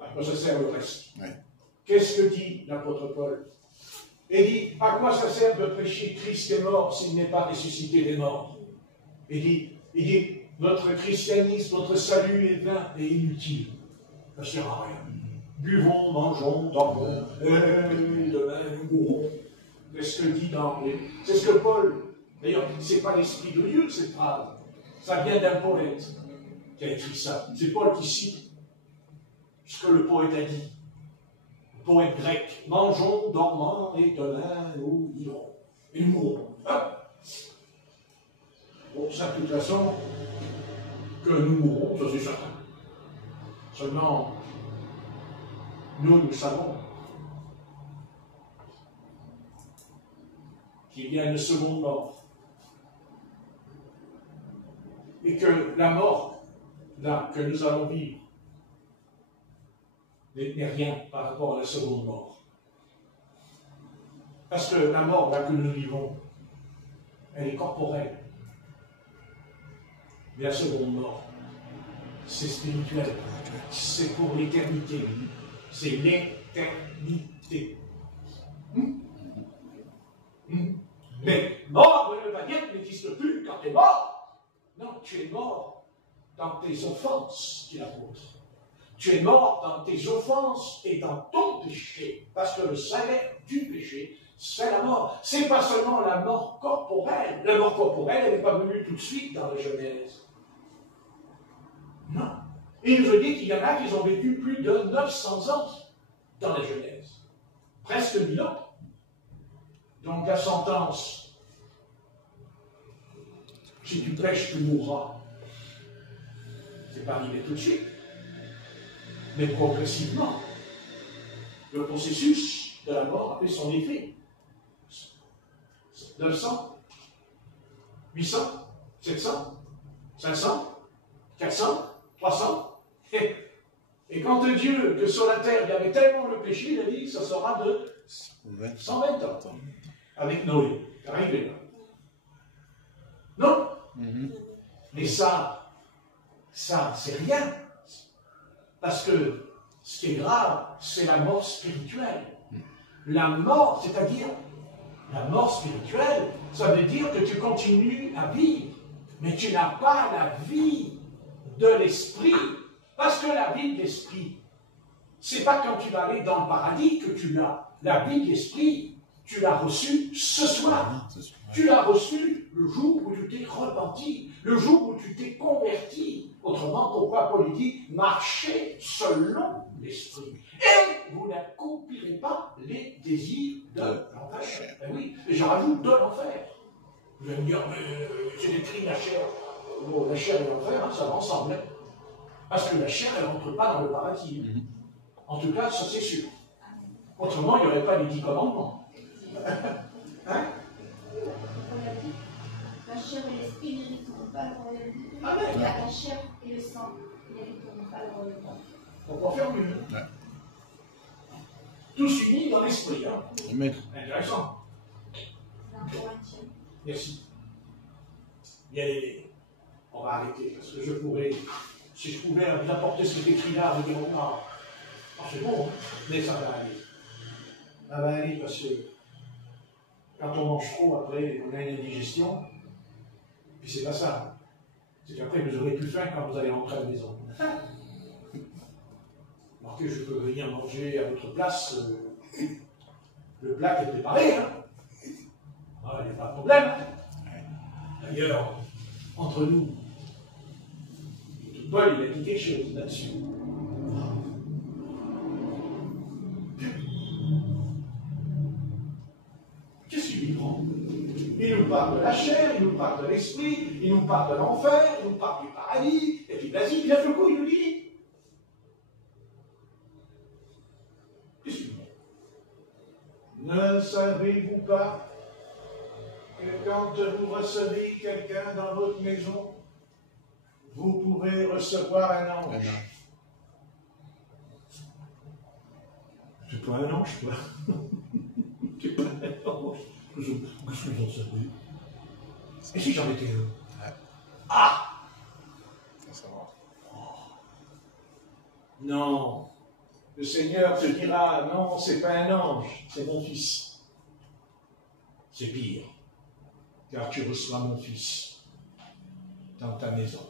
À quoi ça sert le reste? Ouais. Qu'est-ce que dit l'apôtre Paul? Il dit, à quoi ça sert de prêcher Christ est mort s'il n'est pas ressuscité des morts? Il dit, votre christianisme, votre salut est vain et inutile. Ça ne sert à rien. Buvons, mangeons, dormons, et demain nous mourrons. Qu'est-ce que dit dans les... C'est ce que Paul, d'ailleurs, ce n'est pas l'Esprit de Dieu, cette phrase. Ça vient d'un poète qui a écrit ça. C'est Paul qui cite ce que le poète a dit. Le poète grec. Mangeons, dormons, et demain nous vivrons. Et nous mourrons. Ah. Bon, ça, de toute façon, que nous mourrons, ça c'est certain. Seulement, nous savons qu'il y a une seconde mort. Et que la mort, là, que nous allons vivre, n'est rien par rapport à la seconde mort. Parce que la mort, là, que nous vivons, elle est corporelle. Mais la seconde mort, c'est spirituel. C'est pour l'éternité. C'est l'éternité. Mais mort ne veut pas dire que tu n'existes plus quand tu es mort. Non, tu es mort. dans tes offenses, dit l'apôtre. Tu es mort dans tes offenses et dans ton péché, parce que le salaire du péché, c'est la mort. C'est pas seulement la mort corporelle. La mort corporelle, elle n'est pas venue tout de suite dans la Genèse. Non. Il nous a dit qu'il y en a qui ont vécu plus de 900 ans dans la Genèse. Presque 1000 ans. Donc la sentence, si tu pêches, tu mourras. C'est pas arrivé tout de suite, mais progressivement. Le processus de la mort a fait son effet. 900, 800, 700, 500, 400, 300. Et quand Dieu, que sur la terre, il y avait tellement le péché, il a dit que ça sera de 120 ans. Avec Noé, arrivé là. Non? Mais ça, c'est rien. Parce que ce qui est grave, c'est la mort spirituelle. La mort, c'est-à-dire, la mort spirituelle, ça veut dire que tu continues à vivre, mais tu n'as pas la vie de l'esprit. Parce que la vie de l'esprit, c'est pas quand tu vas aller dans le paradis que tu l'as. La vie de l'esprit, tu l'as reçue ce soir. Tu l'as reçue le jour où tu t'es repenti, le jour où tu t'es converti. Autrement, pourquoi Paul dit « marchez selon l'esprit ». Et vous n'accomplirez pas les désirs de l'enfer. Ben oui, et je rajoute de l'enfer. Vous allez me dire « mais c'est écrit la chair ». Bon, la chair et l'enfer, ça va ensemble. Parce que la chair, elle rentre pas dans le paradis. En tout cas, ça c'est sûr. Autrement, il n'y aurait pas les 10 commandements. Hein? La chair et l'esprit n'hériteront pas le royaume de Dieu. Amen. La chair et le sang n'hériteront pas le royaume de Dieu. Donc on ferme mieux. Ouais. Tous unis dans l'esprit. Hein? Amen. Intéressant. Merci. Bien aimé. On va arrêter parce que je pourrais, si je pouvais vous apporter cet écrit-là, vous dire non, c'est bon, hein? Mais ça va aller. Ça va aller parce que quand on mange trop, après, on a une indigestion. Puis c'est pas ça. C'est qu'après, vous aurez plus faim quand vous allez rentrer à la maison. Remarquez, je peux venir manger à votre place. Le plat qui est préparé. Hein. Ah, il n'y a pas de problème. D'ailleurs, entre nous, Paul, il a dit quelque chose là-dessus. Qu'est-ce qu'il lui prend? Il nous parle de la chair, il nous parle de l'esprit, il nous parle de l'enfer, il nous parle du paradis, et puis vas-y, bien le coup, il nous dit. Qu'est-ce qu'il dit? Ne savez-vous pas que quand vous recevez quelqu'un dans votre maison, vous pouvez recevoir un ange? C'est pas un ange, quoi. C'est pas un ange. Qu'est-ce que vous en savez? Et si j'en étais un? Ah! Non. Le Seigneur te dira, non, c'est pas un ange, c'est mon fils. C'est pire. Car tu reçois mon fils dans ta maison.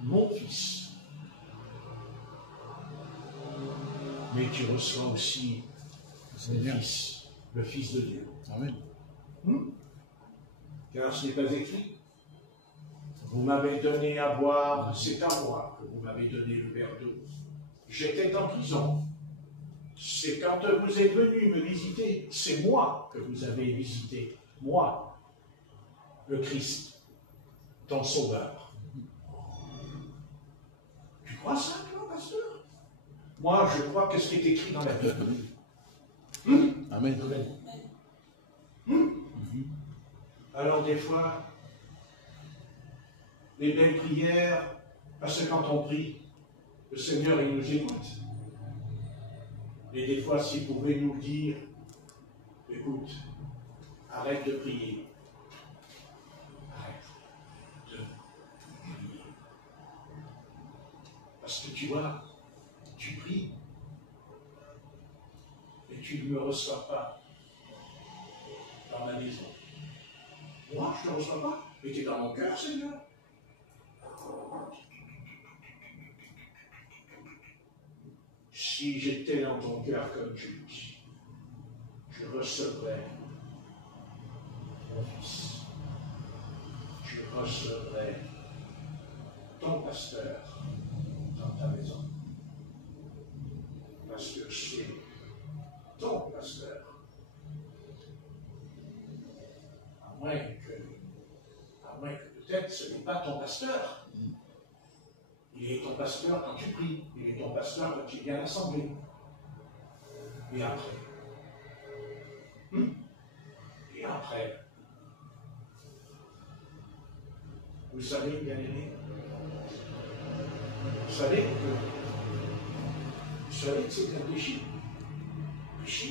Mon fils. Mais tu reçois aussi mon fils, le Fils de Dieu. Amen. Car ce n'est pas écrit. Vous m'avez donné à boire, c'est à moi que vous m'avez donné le verre d'eau. J'étais en prison. C'est quand vous êtes venu me visiter, c'est moi que vous avez visité. Moi, le Christ, ton sauveur. Tu crois ça, toi, pasteur? Moi, je crois que ce qui est écrit dans la Bible. Amen. Alors, des fois, les belles prières, parce que quand on prie, le Seigneur, il nous écoute. Et des fois, s'il pouvait nous dire, écoute, arrête de prier. Arrête de prier. Parce que tu vois, tu pries, et tu ne me reçois pas dans ma maison. Moi, je ne te reçois pas, mais tu es dans mon cœur, Seigneur. si j'étais dans ton cœur comme Judas, je recevrais mon fils. Je recevrais ton pasteur dans ta maison. Parce que c'est ton pasteur. À moins que peut-être ce n'est pas ton pasteur. Il est ton pasteur quand tu pries. Il est ton pasteur quand tu viens à l'assemblée. Et après. Et après. Vous savez, bien aimé, vous savez que c'est un péché. Péché.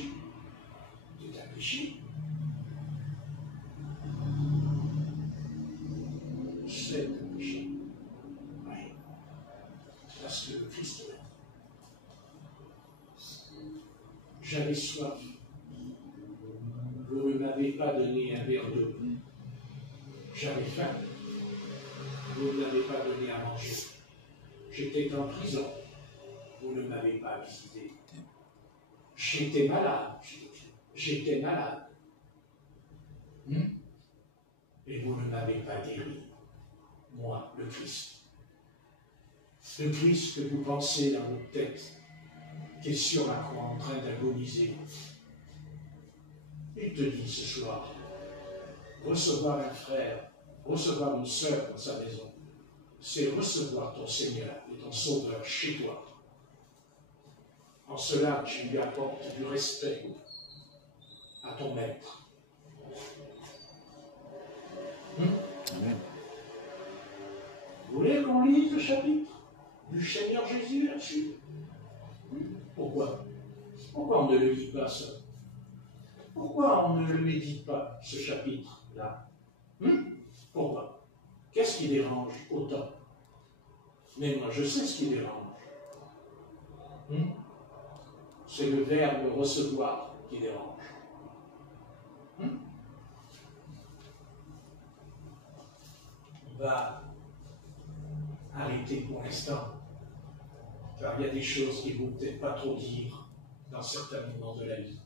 C'est un péché. C'est un péché. Oui. Parce que le Christ est là. J'avais soif. Vous ne m'avez pas donné un verre d'eau. J'avais faim. Vous ne m'avez pas donné à manger. J'étais en prison. Vous ne m'avez pas visité. J'étais malade. J'étais malade. Et vous ne m'avez pas guéri. Moi, le Christ. Le Christ que vous pensez dans votre tête, qui est sur la croix en train d'agoniser. Il te dit ce soir, recevoir un frère, recevoir une sœur dans sa maison, c'est recevoir ton Seigneur et ton Sauveur chez toi. En cela, tu lui apportes du respect à ton maître. Amen. Vous voulez qu'on lise le chapitre du Seigneur Jésus là-dessus? Pourquoi? Pourquoi on ne le lit pas, ça? Pourquoi on ne le médite pas, ce chapitre-là? Pourquoi? Qu'est-ce qui dérange autant? Mais moi, je sais ce qui dérange. C'est le verbe recevoir qui dérange. On va arrêter pour l'instant, car il y a des choses qui ne vont peut-être pas trop dire dans certains moments de la vie.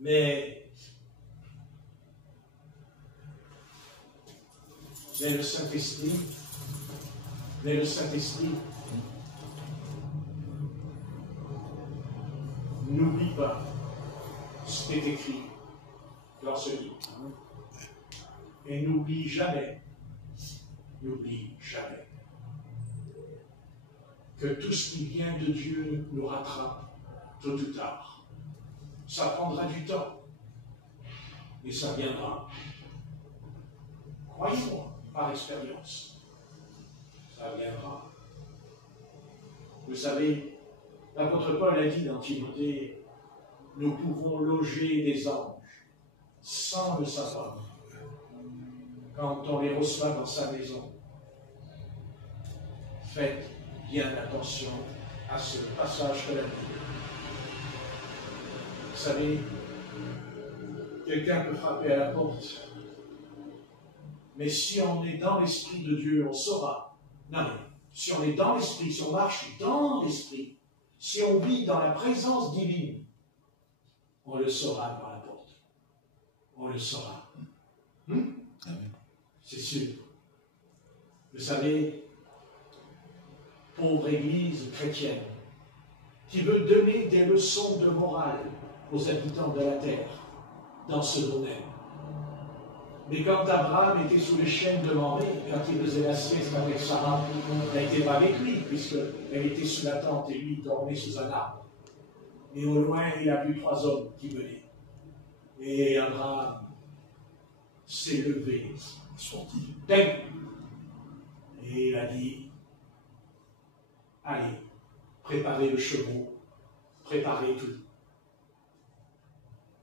Mais le Saint-Esprit, n'oublie pas ce qui est écrit dans ce livre. Et n'oublie jamais que tout ce qui vient de Dieu nous rattrape tôt ou tard. Ça prendra du temps, mais ça viendra. Croyez-moi, par expérience, ça viendra. Vous savez, l'apôtre Paul a dit dans Timothée, nous pouvons loger des anges sans le savoir. Quand on les reçoit dans sa maison, faites bien attention à ce passage de la Bible. Vous savez, quelqu'un peut frapper à la porte, mais si on est dans l'Esprit de Dieu, on saura. Non, mais si on est dans l'Esprit, si on marche dans l'Esprit, si on vit dans la présence divine, on le saura par la porte. On le saura. C'est sûr. Vous savez, pauvre Église chrétienne, qui veut donner des leçons de morale aux habitants de la terre dans ce domaine. Mais quand Abraham était sous les chaînes de Mamré, quand il faisait la sieste avec Sarah, elle n'était pas avec lui, puisqu'elle était sous la tente et lui dormait sous un arbre. Et au loin, il a vu 3 hommes qui venaient. Et Abraham s'est levé, sorti, et il a dit, allez, préparez le cheval, préparez tout.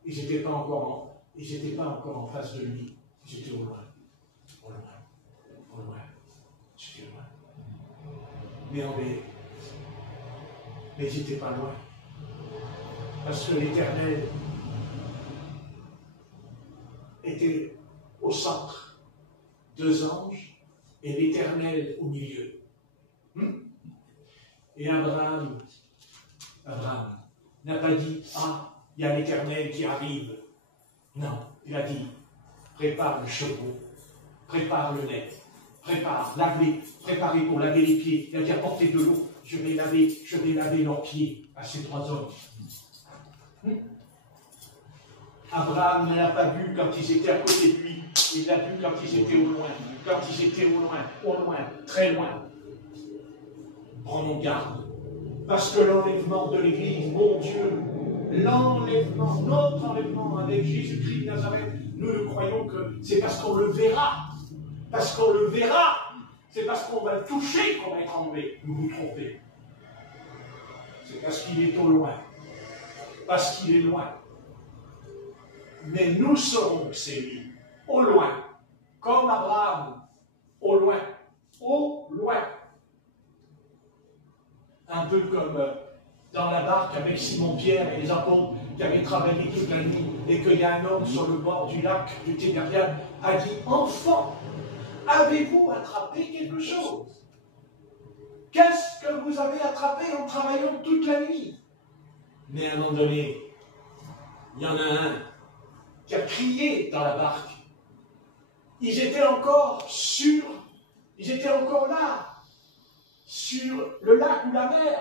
Ils n'étaient pas encore en face de lui, ils étaient au loin, c'était loin. Mais ils n'étaient pas loin. Parce que l'Éternel était au centre, 2 anges, et l'Éternel au milieu. Et Abraham Abraham n'a pas dit, ah, il y a l'Éternel qui arrive. Non, il a dit, prépare le chaudron, prépare le net, préparez pour laver les pieds. Il a dit, apportez de l'eau, je vais laver leurs pieds à ces trois hommes. Abraham ne l'a pas vu quand ils étaient à côté de lui, il l'a vu quand ils étaient au loin, très loin. Prenons garde, parce que l'enlèvement de l'Église, mon Dieu, notre enlèvement avec Jésus-Christ de Nazareth, nous ne croyons que c'est parce qu'on le verra. Parce qu'on le verra. C'est parce qu'on va le toucher qu'on va être enlevé. Vous vous trompez. C'est parce qu'il est au loin. Parce qu'il est loin. Mais nous saurons que c'est lui. Au loin. Comme Abraham. Au loin. Au loin. Un peu comme dans la barque avec Simon-Pierre et les apôtres qui avaient travaillé toute la nuit et qu'il y a un homme sur le bord du lac du Tibériade a dit « Enfant, avez-vous attrapé quelque chose? Qu'est-ce que vous avez attrapé en travaillant toute la nuit ?» Mais à un moment donné, il y en a un qui a crié dans la barque. Ils étaient encore là, sur le lac ou la mer.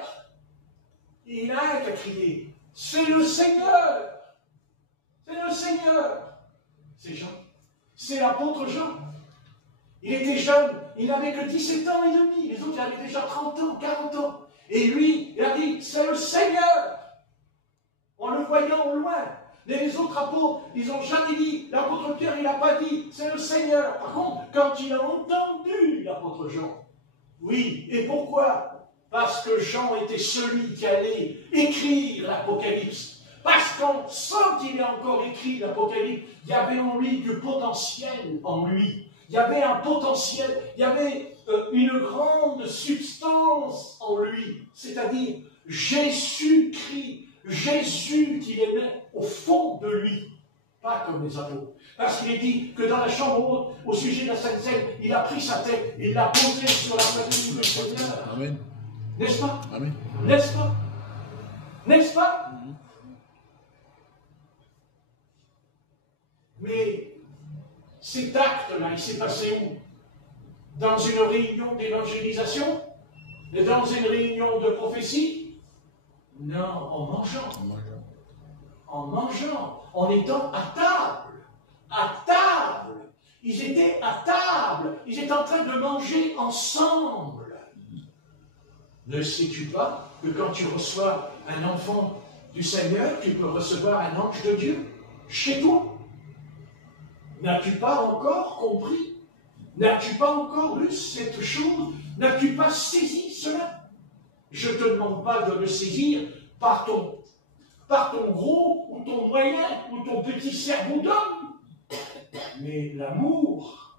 Et il y en a un qui a crié, c'est le Seigneur! C'est le Seigneur! C'est Jean. C'est l'apôtre Jean. Il était jeune, il n'avait que 17 ans et demi. Les autres, ils avaient déjà 30 ans, 40 ans. Et lui, il a dit, c'est le Seigneur! En le voyant au loin. Mais les autres apôtres, ils n'ont jamais dit, l'apôtre Pierre, il n'a pas dit, c'est le Seigneur. Par contre, quand il a entendu l'apôtre Jean, oui, et pourquoi? Parce que Jean était celui qui allait écrire l'Apocalypse. Parce qu'en sans qu'il ait encore écrit l'Apocalypse, il y avait en lui du potentiel en lui. Il y avait un potentiel, il y avait une grande substance en lui. C'est-à-dire Jésus-Christ, Jésus qu'il aimait au fond de lui. Pas comme les apôtres. Parce qu'il est dit que dans la chambre haute, au sujet de la Sainte Seine, il a pris sa tête et il l'a posée sur la poitrine du Seigneur. Amen. N'est-ce pas? Amen. N'est-ce pas? N'est-ce pas? Mais cet acte-là, il s'est passé où? Dans une réunion d'évangélisation? Dans une réunion de prophétie? Non, en mangeant. En mangeant, en étant à table. À table. Ils étaient à table. Ils étaient en train de manger ensemble. Ne sais-tu pas que quand tu reçois un enfant du Seigneur, tu peux recevoir un ange de Dieu chez toi? N'as-tu pas encore compris? N'as-tu pas encore eu cette chose? N'as-tu pas saisi cela? Je ne te demande pas de le saisir par ton gros ou ton moyen ou ton petit cerveau d'homme, mais l'amour.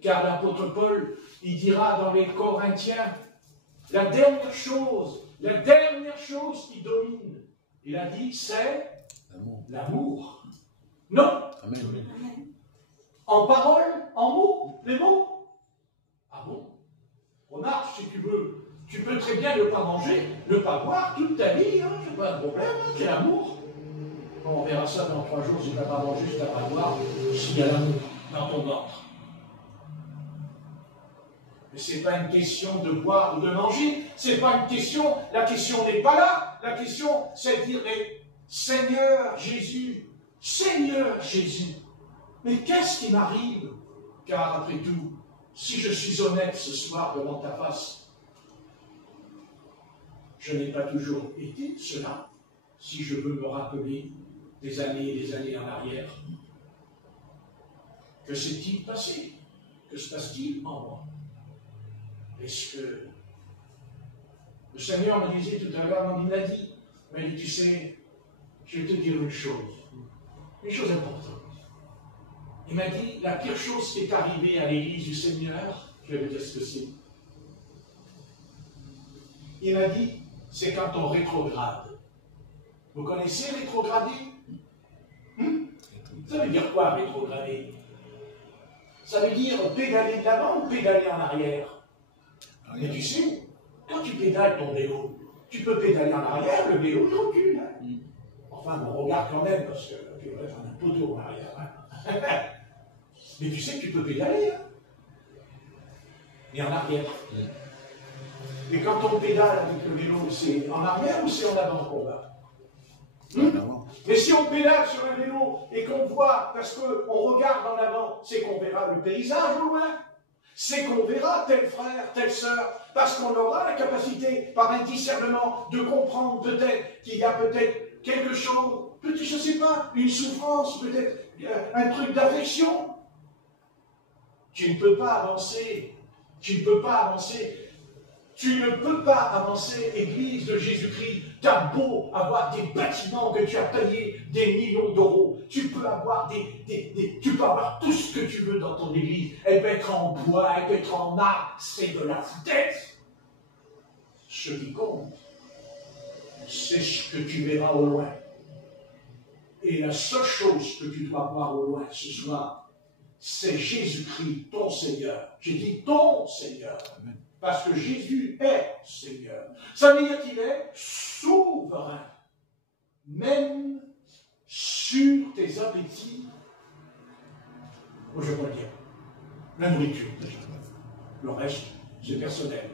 Car l'apôtre Paul, il dira dans les Corinthiens, la dernière chose qui domine, il a dit, c'est l'amour. Non. Amen. En parole, en mots, les mots. Ah bon? Remarque, si tu veux, tu peux très bien ne pas manger, ne pas boire toute ta vie, hein, c'est pas un problème, c'est l'amour. On verra ça dans 3 jours, si tu n'as pas mangé, si tu n'as pas boire, s'il y a l'amour dans ton ventre. Mais ce n'est pas une question de boire ou de manger, c'est pas une question, la question n'est pas là, la question c'est de dire, mais Seigneur Jésus, mais qu'est-ce qui m'arrive? Car après tout, si je suis honnête ce soir devant ta face, je n'ai pas toujours été cela, si je veux me rappeler des années et des années en arrière. Que s'est-il passé? Que se passe-t-il en moi? Est-ce que le Seigneur me disait tout à l'heure, il m'a dit, mais tu sais, je vais te dire une chose importante. Il m'a dit, la pire chose qui est arrivée à l'Église du Seigneur, je vais vous dire ce que c'est. Il m'a dit, c'est quand on rétrograde. Vous connaissez rétrograder? Ça veut dire quoi, rétrograder? Ça veut dire pédaler de l'avant ou pédaler en arrière? Mais tu sais, quand tu pédales ton vélo, Tu peux pédaler en arrière, le vélo, il recule. Hein. Enfin, on regarde quand même, parce que tu vas faire un poteau en arrière. Hein. Mais tu sais que tu peux pédaler. Hein. Mais en arrière. Mais quand on pédale avec le vélo, c'est en arrière ou c'est en avant qu'on va? Mais si on pédale sur un vélo et qu'on voit, parce qu'on regarde en avant, c'est qu'on verra le paysage au loin. C'est qu'on verra tel frère, telle sœur, parce qu'on aura la capacité, par un discernement, de comprendre peut-être qu'il y a peut-être quelque chose, peut-être, je ne sais pas, une souffrance, peut-être un truc d'affection. Tu ne peux pas avancer. Tu ne peux pas avancer. Tu ne peux pas avancer, Église de Jésus-Christ. Tu as beau avoir des bâtiments que tu as payés des millions d'euros. Tu peux avoir tu peux avoir tout ce que tu veux dans ton église. Elle peut être en bois, elle peut être en marbre. C'est de la foutaise. Ce qui compte, c'est ce que tu verras au loin. Et la seule chose que tu dois voir au loin ce soir, c'est Jésus-Christ, ton Seigneur. J'ai dit ton Seigneur. Amen. Parce que Jésus est Seigneur. Ça veut dire qu'il est souverain. Même sur tes appétits, je peux dire, la nourriture déjà. Le reste, c'est personnel.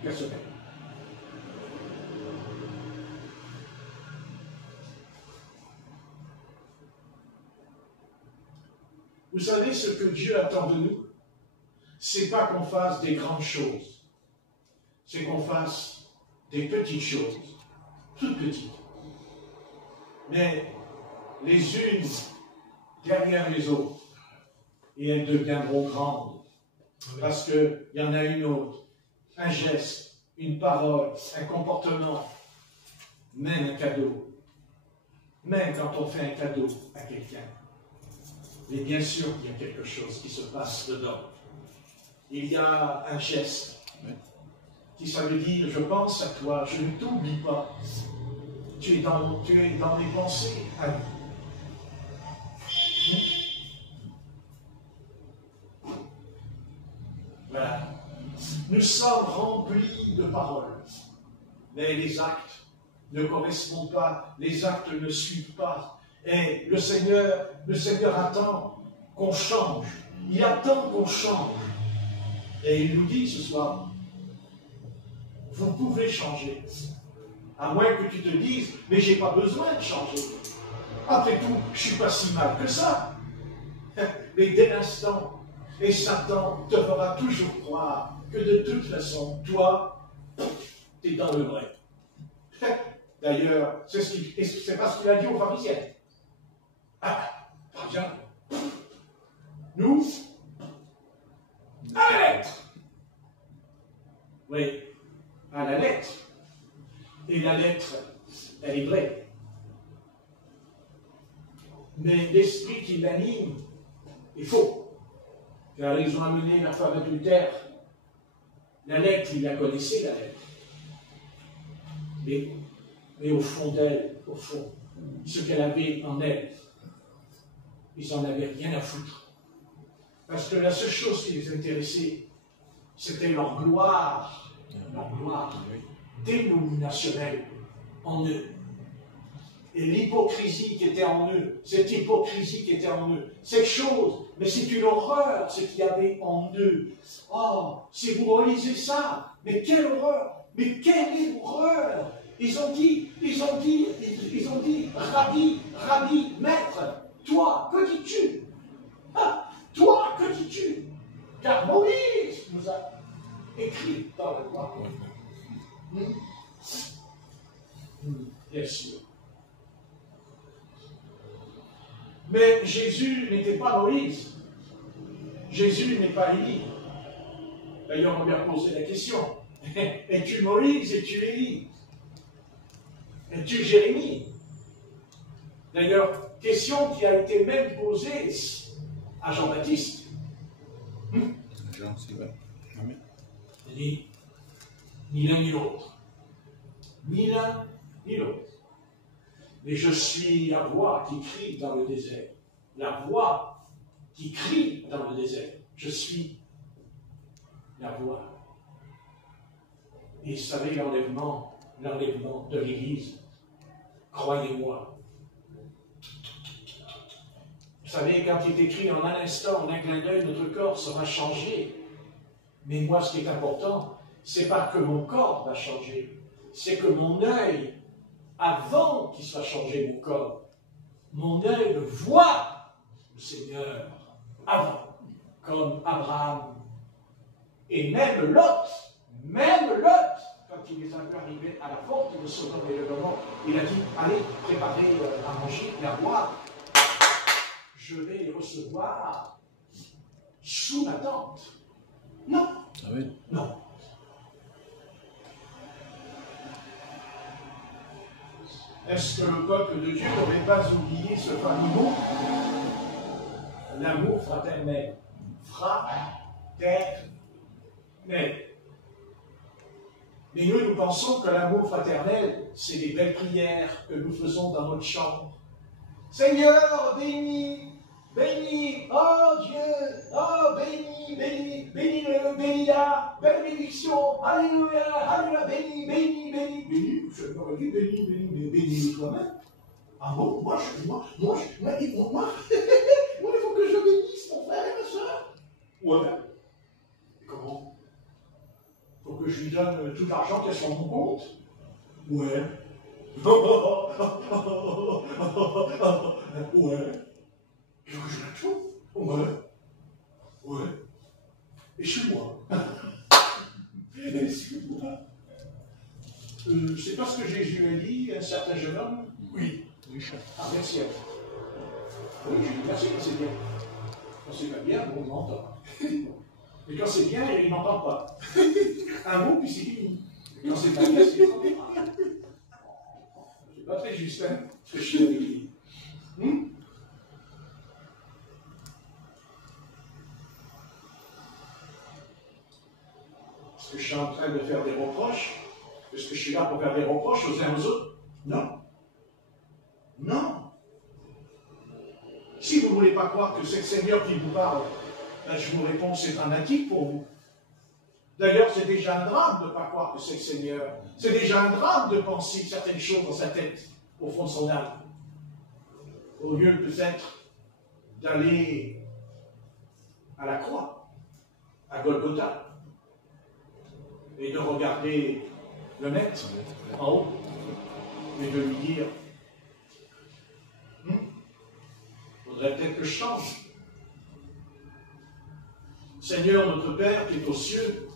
Personnel. Vous savez ce que Dieu attend de nous? C'est pas qu'on fasse des grandes choses, c'est qu'on fasse des petites choses, toutes petites, mais les unes derrière les autres, et elles deviendront grandes, parce qu'il y en a une autre, un geste, une parole, un comportement, même un cadeau, même quand on fait un cadeau à quelqu'un. Mais bien sûr qu'il y a quelque chose qui se passe dedans. Il y a un geste qui, ça veut dire, je pense à toi, je ne t'oublie pas. Tu es dans mes pensées à vie. Voilà. Nous sommes remplis de paroles, mais les actes ne correspondent pas, les actes ne suivent pas. Et le Seigneur attend qu'on change. Il attend qu'on change. Et il nous dit ce soir, vous pouvez changer. À moins que tu te dises, mais je n'ai pas besoin de changer. Après tout, je ne suis pas si mal que ça. Mais dès l'instant, et Satan te fera toujours croire que de toute façon, toi, tu es dans le vrai. D'ailleurs, c'est parce qu'il a dit aux pharisiens. Ah, par exemple, nous, à la lettre. Oui, à la lettre. Et la lettre, elle est vraie. Mais l'esprit qui l'anime est faux. Car ils ont amené la femme adultère. La lettre, ils la connaissaient, la lettre. Mais au fond d'elle, au fond, ce qu'elle avait en elle, ils n'en avaient rien à foutre. Parce que la seule chose qui les intéressait, c'était leur gloire dénominationnelle en eux. Et l'hypocrisie qui était en eux, cette hypocrisie qui était en eux, cette chose, mais c'est une horreur ce qu'il y avait en eux. Oh, si vous relisez ça, mais quelle horreur, mais quelle horreur! Ils ont dit, Rabbi, maître, toi, que dis-tu? Ah, toi, que dis-tu? Car Moïse nous a écrit dans la loi. Bien sûr. Mais Jésus n'était pas Moïse. Jésus n'est pas Élie. D'ailleurs, on lui a posé la question. Es-tu Moïse? Es-tu Élie? Es-tu Jérémie? D'ailleurs, question qui a été même posée à Jean-Baptiste. Jean, c'est vrai. Amen. Il dit, ni l'un ni l'autre. Ni l'un ni l'autre. Mais je suis la voix qui crie dans le désert. La voix qui crie dans le désert. Je suis la voix. Et vous savez, l'enlèvement de l'Église, croyez-moi. Vous savez, quand il est écrit en un instant, en un clin d'œil, notre corps sera changé. Mais moi, ce qui est important, c'est pas que mon corps va changer, c'est que mon œil, avant qu'il soit changé mon corps, mon œil le voit le Seigneur avant, comme Abraham. Et même Lot, quand il est un peu arrivé à la porte de Sodome et de Gomorrhe, il a dit, allez, préparez à manger et à boire. Je vais les recevoir sous ma tente. Non. Ah oui. Non. Est-ce que le peuple de Dieu n'aurait pas oublié ce fameux mot? L'amour fraternel. Fraternel. Mais nous pensons que l'amour fraternel, c'est des belles prières que nous faisons dans notre chambre. Seigneur, bénis, bénis, oh Dieu, oh bénis, bénis, bénis-le, bénis-la, belle bénédiction, alléluia, alléluia, bénis, bénis, bénis, bénis, je m'aurais dit bénis, bénis, mais bénis toi-même. Ah bon, moi, il faut que je bénisse mon frère et ma soeur. Ouais. Comment? Faut que je lui donne tout l'argent qu'il y a sur mon compte? Ouais. Ouais. Et que je la tout? Ouais. Ouais. Et chez moi? Excuse-moi. C'est parce que Jésus a dit à un certain jeune homme? Oui. Ah, merci à vous. Oui, je dis merci quand c'est bien. Quand c'est pas bien, on m'entend. Et quand c'est bien, il n'entend pas. Un mot, puis c'est fini. Et quand c'est pas bien, c'est trop bien. C'est pas très juste, hein, ce que je suis avec lui. Est-ce que je suis en train de faire des reproches? Est-ce que je suis là pour faire des reproches aux uns aux autres? Non. Non. Si vous ne voulez pas croire que c'est le Seigneur qui vous parle, ben je vous réponds, c'est dramatique pour vous. D'ailleurs, c'est déjà un drame de ne pas croire que c'est le Seigneur. C'est déjà un drame de penser certaines choses dans sa tête, au fond de son âme. Au lieu peut-être d'aller à la croix, à Golgotha, et de regarder le Maître en haut, et de lui dire, faudrait peut-être que je change. Seigneur notre Père qui est aux cieux,